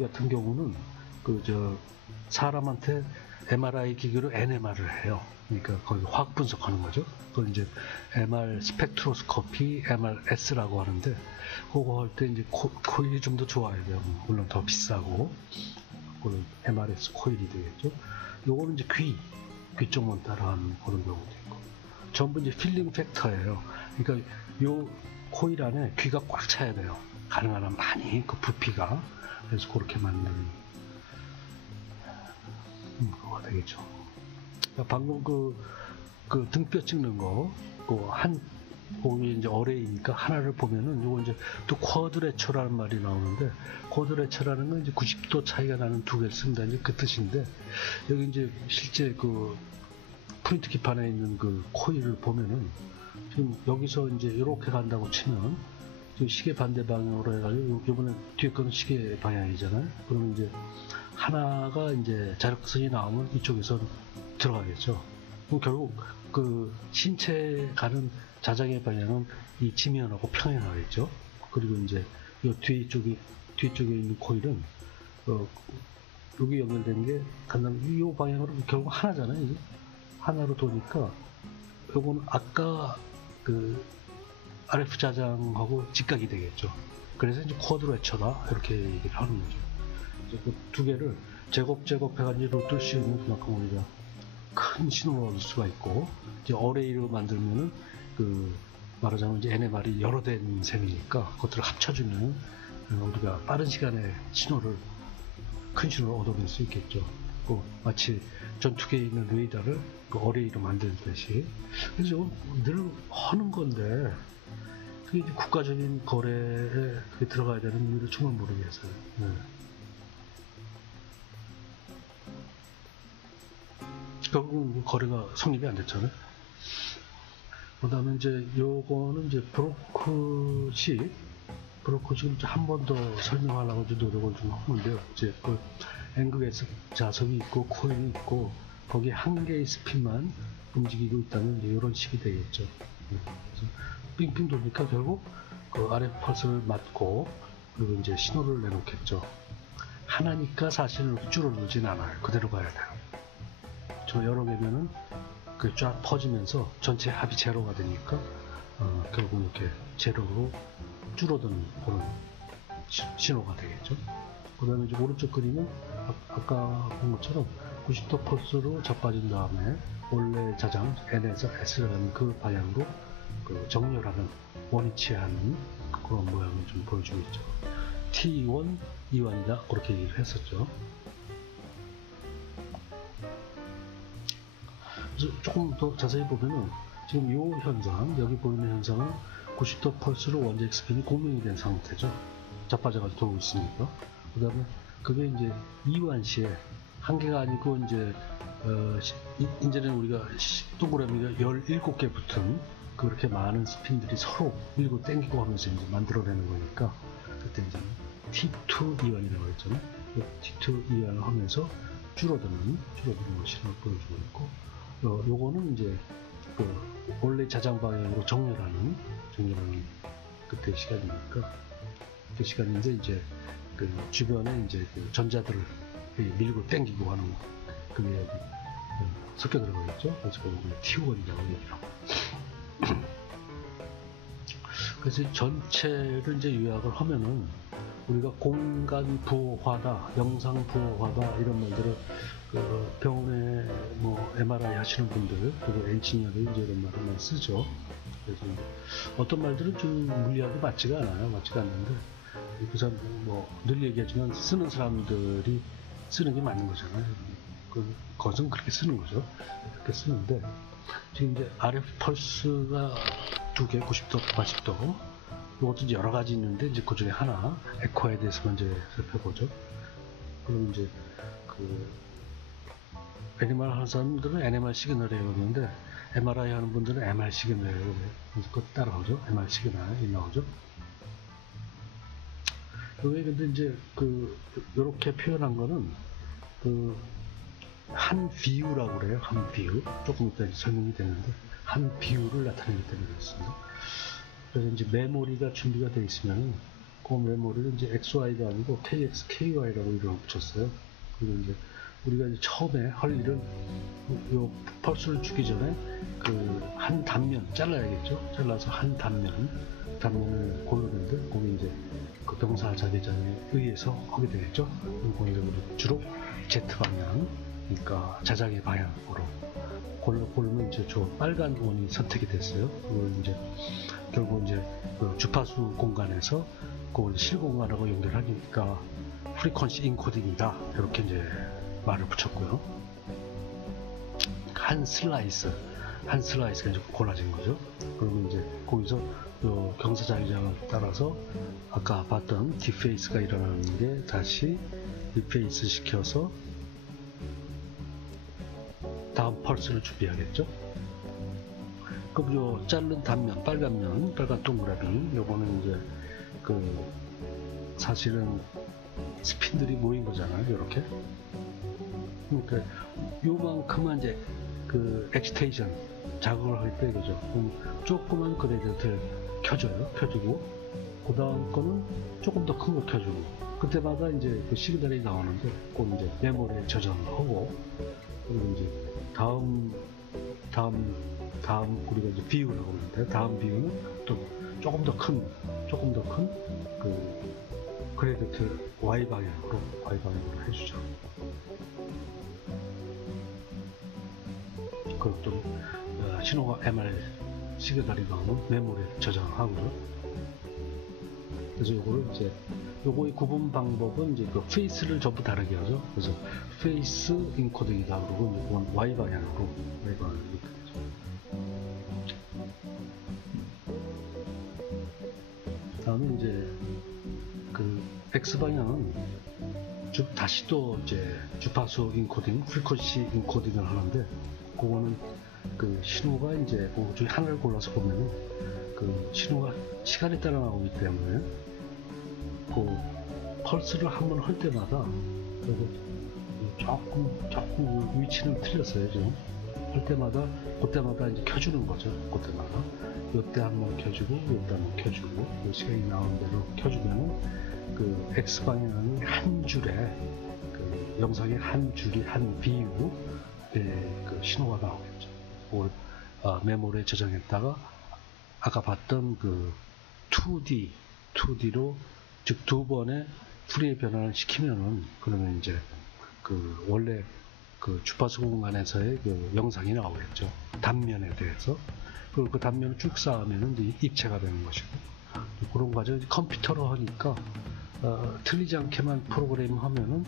같은 경우는 사람한테 MRI 기계로 NMR을 해요. 그러니까 거기 화학 분석하는 거죠. 그걸 이제 MR 스펙트로스코피, MRS라고 하는데, 그거 할 때 이제 코일이 좀 더 좋아야 돼요. 물론 더 비싸고, 그거는 MRS 코일이 되겠죠. 요거는 이제 귀 쪽만 따라하는 그런 경우도 있고, 전부 이제 필링 팩터예요. 그러니까 요 코일 안에 귀가 꽉 차야 돼요. 가능한 한 많이 그 부피가. 그래서 그렇게 만드는 그거가 되겠죠. 방금 그 등뼈 찍는 거, 거기 이제 어레이니까 하나를 보면은, 요거 이제 또 쿼드레처라는 말이 나오는데, 쿼드레처라는 건 이제 90도 차이가 나는 두 개를 쓴다, 이제 그 뜻인데, 여기 이제 실제 그 프린트 기판에 있는 그 코일을 보면은, 지금 여기서 이제 이렇게 간다고 치면, 지금 시계 반대 방향으로 해가지고, 요번에 뒤에 거는 시계 방향이잖아요. 그러면 이제 하나가 이제 자력선이 나오면 이쪽에서 들어가겠죠. 그럼 결국 그 신체에 가는 자장의 방향은 이 지면하고 평행하겠죠. 그리고 이제 이 뒤쪽에 있는 코일은 여기 연결된 게 간다면 이 방향으로 결국 하나잖아요. 이게 하나로 도니까 요거는 아까 그 RF 자장하고 직각이 되겠죠. 그래서 이제 쿼드레처다 이렇게 얘기를 하는 거죠. 그 두 개를 제곱해가지고 로또를 씌우면 그만큼 우리가 큰 신호를 얻을 수가 있고, 이제 어레이로 만들면은 말하자면 이제 NMR이 여러 대인 셈이니까 그것들을 합쳐주면 우리가 빠른 시간에 큰 신호를 얻어낼 수 있겠죠. 마치 전투기에 있는 레이더를 그 어레이로 만들듯이. 그래서 늘 하는 건데, 그게 이제 국가적인 거래에 그게 들어가야 되는 이유를 정말 모르겠어요. 결국은 거래가 성립이 안 됐잖아요. 그 다음에 이제 요거는 이제 브로커식 한 번 더 설명하려고 노력을 좀 하는데요. 이제 그 앵글에서 자석이 있고 코일이 있고 거기에 한 개의 스핀만 움직이고 있다면 이제 이런 식이 되겠죠. 그래서 빙빙 돌니까 결국 그 RF 펄스를 맞고 그리고 이제 신호를 내놓겠죠. 하나니까 사실은 줄어들진 않아요. 그대로 가야 돼요. 저 여러 개면은 그 쫙 퍼지면서 전체 합이 제로가 되니까 결국 이렇게 제로로 줄어드는 그런 신호가 되겠죠. 그 다음에 이제 오른쪽 그림은 아까 본 것처럼 90도 펄스로 자빠진 다음에 원래 자장 N에서 S라는 그 방향으로 정렬하는 원위치하는 그런 모양을 좀 보여주고 있죠. T1, 2 1이다, 그렇게 얘기를 했었죠. 그래서 조금 더 자세히 보면은 지금 이 현상, 여기 보이는 현상은 90도 펄스로 원자 X핀이 고명이 된 상태죠. 자빠져가지고 돌고 있으니까. 그 다음에 그게 이제 이완시에 한 개가 아니고 이제 이제는 우리가 동그라미가 17개 붙은 그렇게 많은 스핀들이 서로 밀고 땡기고 하면서 이제 만들어내는 거니까 그때 이제 T2 이완이라고 했잖아요. T2 이완을 하면서 줄어드는 신호를 보여주고 있고, 요거는 이제 그 원래 자장 방향으로 정렬하는 그때 시간이니까 그 시간인데 이제 그 주변에 이제 그 전자들을 밀고 땡기고 하는 그게 여기 섞여 들어가겠죠. 그래서 그걸 T1이라고 얘기하고. 그래서 전체를 이제 요약을 하면은 우리가 공간 부호화다, 영상 부호화다 이런 말들을 그 병원에 뭐 MRI 하시는 분들 그리고 엔지니어들 이제 이런 말을 많이 쓰죠. 그래서 어떤 말들은 좀 물리하고 맞지가 않아요. 맞지가 않는데 그 뭐 늘 얘기하지만 쓰는 사람들이 쓰는 게 맞는 거잖아요. 그것은 그렇게 쓰는 거죠. 그렇게 쓰는데 지금 이제 RF 펄스가 두 개, 90도, 80도. 이것도 이제 여러 가지 있는데 이제 그 중에 하나 에코에 대해서 먼저 살펴보죠. 그럼 이제 그 NMR 하는 사람들은 NMR 시그널이라고 그러는데 MRI 하는 분들은 MR 시그널이라고 그래요. 그래서 그것 따라오죠. MR 시그널이 나오죠. 여기 근데 이제 요렇게 표현한 거는 한 비유라고 그래요. 한 비유. 조금 이따 설명이 되는데 한 비유를 나타내기 때문에 그렇습니다. 그래서 이제 메모리가 준비가 되어 있으면 그 메모리를 이제 XY가 아니고 KX, KY라고 이름을 붙였어요. 그리고 이제 우리가 이제 처음에 할 일은 요 펄스를 주기 전에 그 한 단면 잘라야겠죠. 잘라서 한 단면을 고르는데 거기 이제 그 병사 자기장에 의해서 하게 되겠죠. 공격으로 주로 Z 방향, 그러니까 자장의 방향으로 고르면 이제 저 빨간 원이 선택이 됐어요. 그걸 이제 결국 이제 그 주파수 공간에서 그걸 실공간하고 연결하니까 프리퀀시 인코딩이다 이렇게 이제 말을 붙였고요. 한 슬라이스가 이제 골라진 거죠. 그러면 이제 거기서 요 경사 자기장을 따라서 아까 봤던 디페이스가 일어나는 게 다시 리페이스 시켜서 다음 펄스를 준비하겠죠. 그럼 요 자른 단면, 빨간 동그라미, 요거는 이제 사실은 스핀들이 모인 거잖아요. 이렇게. 그러니까 요만큼만 이제 엑시테이션 자극을 할 때 그죠. 조그만 그레이디언트를 켜주고 그 다음 거는 조금 더 큰 거 켜주고 그때마다 이제 그 시그널이 나오는데 꼭 이제 메모리에 저장을 하고 그리고 이제 다음 우리가 이제 비유라고 하는데 다음 비유는 또 조금 더 큰 그레이디언트 Y 방향으로 해주죠. 그것도 신호가 MR 시그널이 나오면 메모리에 저장을 하고요. 그래서 요거를 이제 요거의 구분 방법은 이제 그 페이스를 전부 다르게 하죠. 그래서 페이스 인코딩이다 그러고 이제 그건 Y 방향으로 이렇게 되죠. 다음에 이제 그 X 방향은 다시 또 이제 주파수 인코딩, 프리퀀시 인코딩을 하는데 그거는 그 신호가 이제 그 중에 하나를 골라서 보면은 그 신호가 시간에 따라 나오기 때문에 그 펄스를 한번 할 때마다 조금 위치는 틀렸어요. 지금 할 때마다 그때마다 이제 켜주는 거죠. 그때마다 요때 한번 켜주고 요때 한번 켜주고 그 시간이 나오는 대로 켜주면은 그 X 방향이 한 줄에 그 영상의 한 줄이 한 비유 그 신호가 나오겠죠. 그걸 메모리에 저장했다가 아까 봤던 그 2D로 즉 두 번의 프리의 변환을 시키면은 그러면 이제 그 원래 그 주파수 공간에서의 그 영상이 나오겠죠. 단면에 대해서. 그리고 그 단면을 쭉 쌓으면은 입체가 되는 것이고 그런 과정을 컴퓨터로 하니까 틀리지 않게만 프로그램 하면은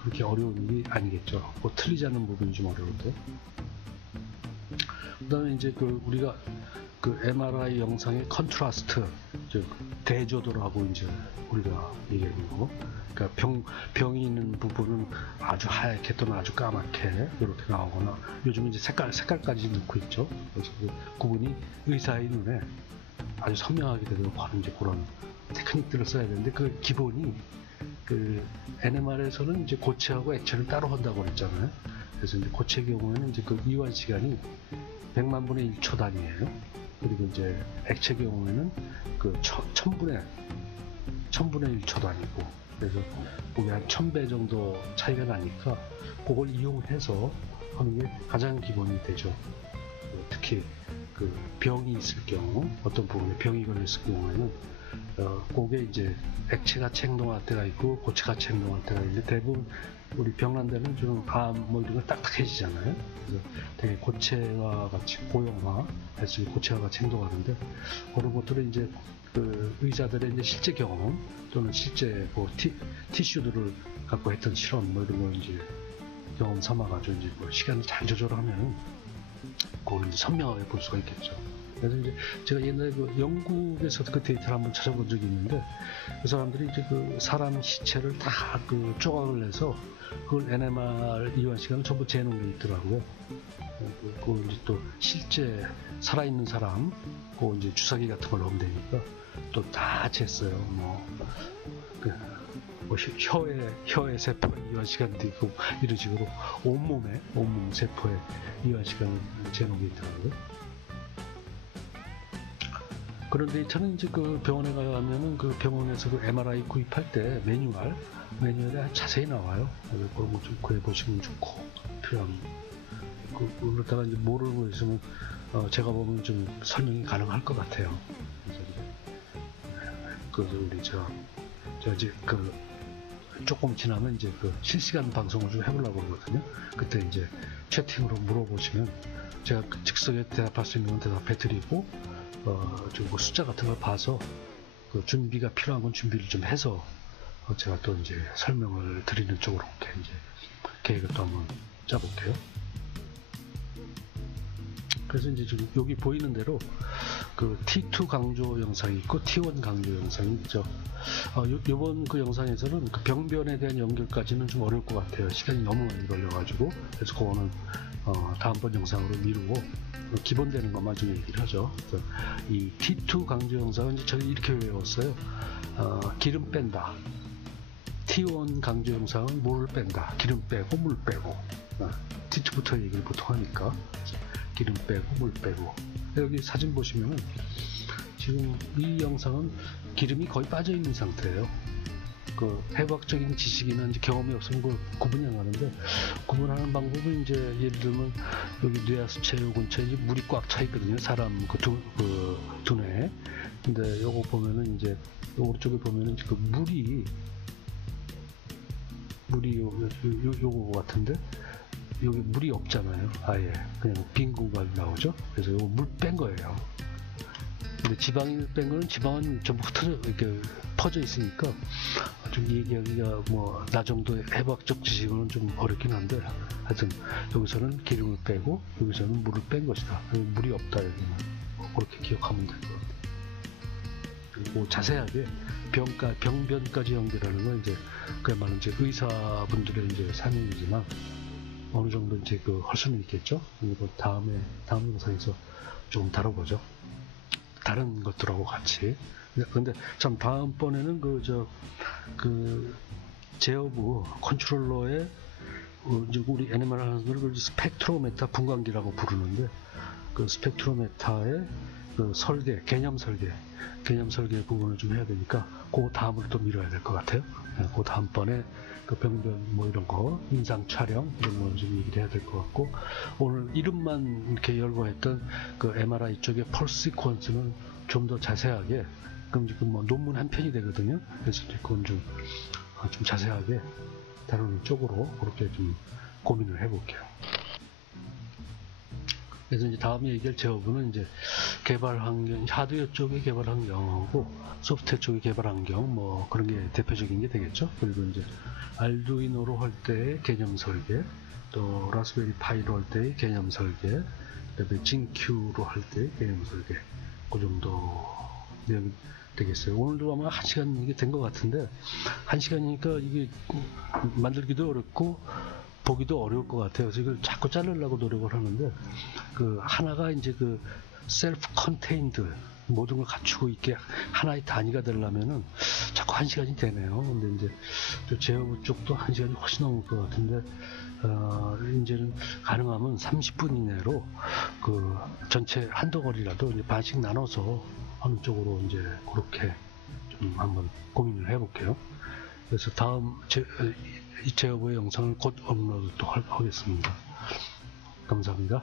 그렇게 어려운 일이 아니겠죠. 뭐 틀리지 않는 부분이 좀 어려운데 그다음에 이제 그 우리가 그 MRI 영상의 컨트라스트, 즉 대조도라고 이제 우리가 얘기하는 거. 그러니까 병이 있는 부분은 아주 하얗게 또는 아주 까맣게 이렇게 나오거나, 요즘은 이제 색깔까지 넣고 있죠. 그래서 그 구분이 의사의 눈에 아주 선명하게 되도록 하는 이제 그런 테크닉들을 써야 되는데, 그 기본이 그 NMR에서는 이제 고체하고 액체를 따로 한다고 그랬잖아요. 그래서 이제 고체 경우에는 이제 그 이완 시간이 100만 분의 1초 단위예요. 그리고 이제 액체 경우에는 그 1000분의 1초 단위고, 그래서 그게 한 1000배 정도 차이가 나니까 그걸 이용해서 하는 게 가장 기본이 되죠. 특히 그 병이 있을 경우, 어떤 부분에 병이 걸렸을 경우에는 그게 이제 액체같이 행동할 때가 있고 고체같이 행동할 때가 있는데, 대부분 우리 병난 데는 좀 뭐 이런 거 딱딱해지잖아요. 그래서 되게 고체와 같이 고형화해서 고체와 같이 행동하는데, 그런 것들은 이제 그 의사들의 이제 실제 경험 또는 실제 뭐 티슈들을 갖고 했던 실험 뭐 이런 걸 이제 경험 삼아가지고 이제 뭐 시간을 잘 조절하면 그걸 이제 선명하게 볼 수가 있겠죠. 그래서 이제 제가 옛날에 그 영국에서도 그 데이터를 한번 찾아본 적이 있는데, 그 사람들이 이제 그 사람 시체를 다 그 조각을 내서 그걸 NMR 이완 시간을 전부 재놓은 게 있더라고요. 그걸 이제 또 실제 살아있는 사람, 그 이제 주사기 같은 걸 넣으면 되니까 또 다 쟀어요. 뭐 혀의 세포의 이완 시간도 있고, 이런 식으로 온몸 세포의 이완 시간을 재놓은 게 있더라고요. 그런데 저는 이제 그 병원에 가면은 그 병원에서 그 MRI 구입할 때 매뉴얼에 자세히 나와요. 그런 거 좀 구해보시면 좋고, 필요하면. 그러다가 이제 모르고 있으면 제가 보면 좀 설명이 가능할 것 같아요. 그래서 우리 저 이제 그 조금 지나면 이제 그 실시간 방송을 좀 해보려고 그러거든요. 그때 이제 채팅으로 물어보시면 제가 그 즉석에 대답할 수 있는 건 대답해드리고, 좀 그 숫자 같은 걸 봐서 그 준비가 필요한 건 준비를 좀 해서 제가 또 이제 설명을 드리는 쪽으로 이렇게 이제 계획을 또 한번 짜볼게요. 그래서 이제 지금 여기 보이는 대로 그 T2 강조 영상이 있고 T1 강조 영상이 있죠. 요번 그 영상에서는 그 병변에 대한 연결까지는 좀 어려울 것 같아요. 시간이 너무 많이 걸려가지고. 그래서 그거는 다음번 영상으로 미루고 기본되는 것만 좀 얘기를 하죠. 그래서 이 T2 강조 영상은 이제 저는 이렇게 외웠어요. 기름 뺀다. T1 강조 영상은 물을 뺀다. 기름 빼고 물 빼고. T2부터 얘기를 보통 하니까 기름 빼고 물 빼고. 여기 사진 보시면은 지금 이 영상은 기름이 거의 빠져 있는 상태예요. 그 해부학적인 지식이나 이제 경험이 없으면 그 구분이 안 가는데, 구분하는 방법은 이제 예를 들면 여기 뇌하수체 요 근처에 이제 물이 꽉 차 있거든요. 사람 그 두뇌에. 근데 요거 보면은 이제 오른쪽에 보면은 그 물이 요거 같은데, 여기 물이 없잖아요. 아예 그냥 빈 공간이 나오죠. 그래서 요거 물 뺀 거예요. 근데 지방을 뺀 거는 지방은 전부 이렇게 퍼져 있으니까 좀 얘기하기가 뭐 나 정도의 해부학적 지식으로는 좀 어렵긴 한데, 하여튼 여기서는 기름을 빼고 여기서는 물을 뺀 것이다. 물이 없다. 여기는 그렇게 기억하면 될 것 같아요. 그리고 자세하게 병변까지 연결하는 건 이제 그야말로 이제 의사분들의 이제 사명이지만 어느 정도 이제 그 할 수는 있겠죠. 그리고 다음 영상에서 좀 다뤄보죠. 다른 것들하고 같이. 근데 참 다음번에는 그 제어부 컨트롤러에 이제 우리 NMR 하는 걸 스펙트로메타 분광기라고 부르는데, 그 스펙트로메타의 그 설계, 개념 설계 부분을 좀 해야 되니까 그 다음으로 또 미뤄야 될 것 같아요. 그 다음번에 그 병변 뭐 이런 거, 인상 촬영 이런 거 좀 얘기를 해야 될 것 같고, 오늘 이름만 이렇게 열고 했던 그 MRI 쪽의 펄스 시퀀스는 좀 더 자세하게, 그럼 지금 뭐 논문 한 편이 되거든요. 그래서 그건 좀 자세하게 다루는 쪽으로 그렇게 좀 고민을 해볼게요. 그래서 이제 다음에 얘기할 제어부는 이제 개발 환경, 하드웨어 쪽의 개발 환경하고 소프트웨어 쪽의 개발 환경, 뭐 그런 게 대표적인 게 되겠죠. 그리고 이제 알두이노로 할 때의 개념 설계, 또 라스베리 파이로 할 때의 개념 설계, 그다음에 진큐로 할 때 게임 설계 그 정도 내용이 되겠어요. 오늘도 아마 1시간 이게 된 것 같은데 1시간이니까 이게 만들기도 어렵고 보기도 어려울 것 같아요. 그래서 이걸 자꾸 자르려고 노력을 하는데 그 하나가 이제 그 셀프 컨테인드 모든 걸 갖추고 있게 하나의 단위가 되려면은 자꾸 1시간이 되네요. 근데 이제 제어부 쪽도 1시간이 훨씬 넘을 것 같은데 이제는 가능하면 30분 이내로 그 전체 한 덩어리라도 이제 반씩 나눠서 하는 쪽으로 이제 그렇게 좀 한번 고민을 해볼게요. 그래서 다음 제어부의 영상을 곧 업로드 또 하겠습니다. 감사합니다.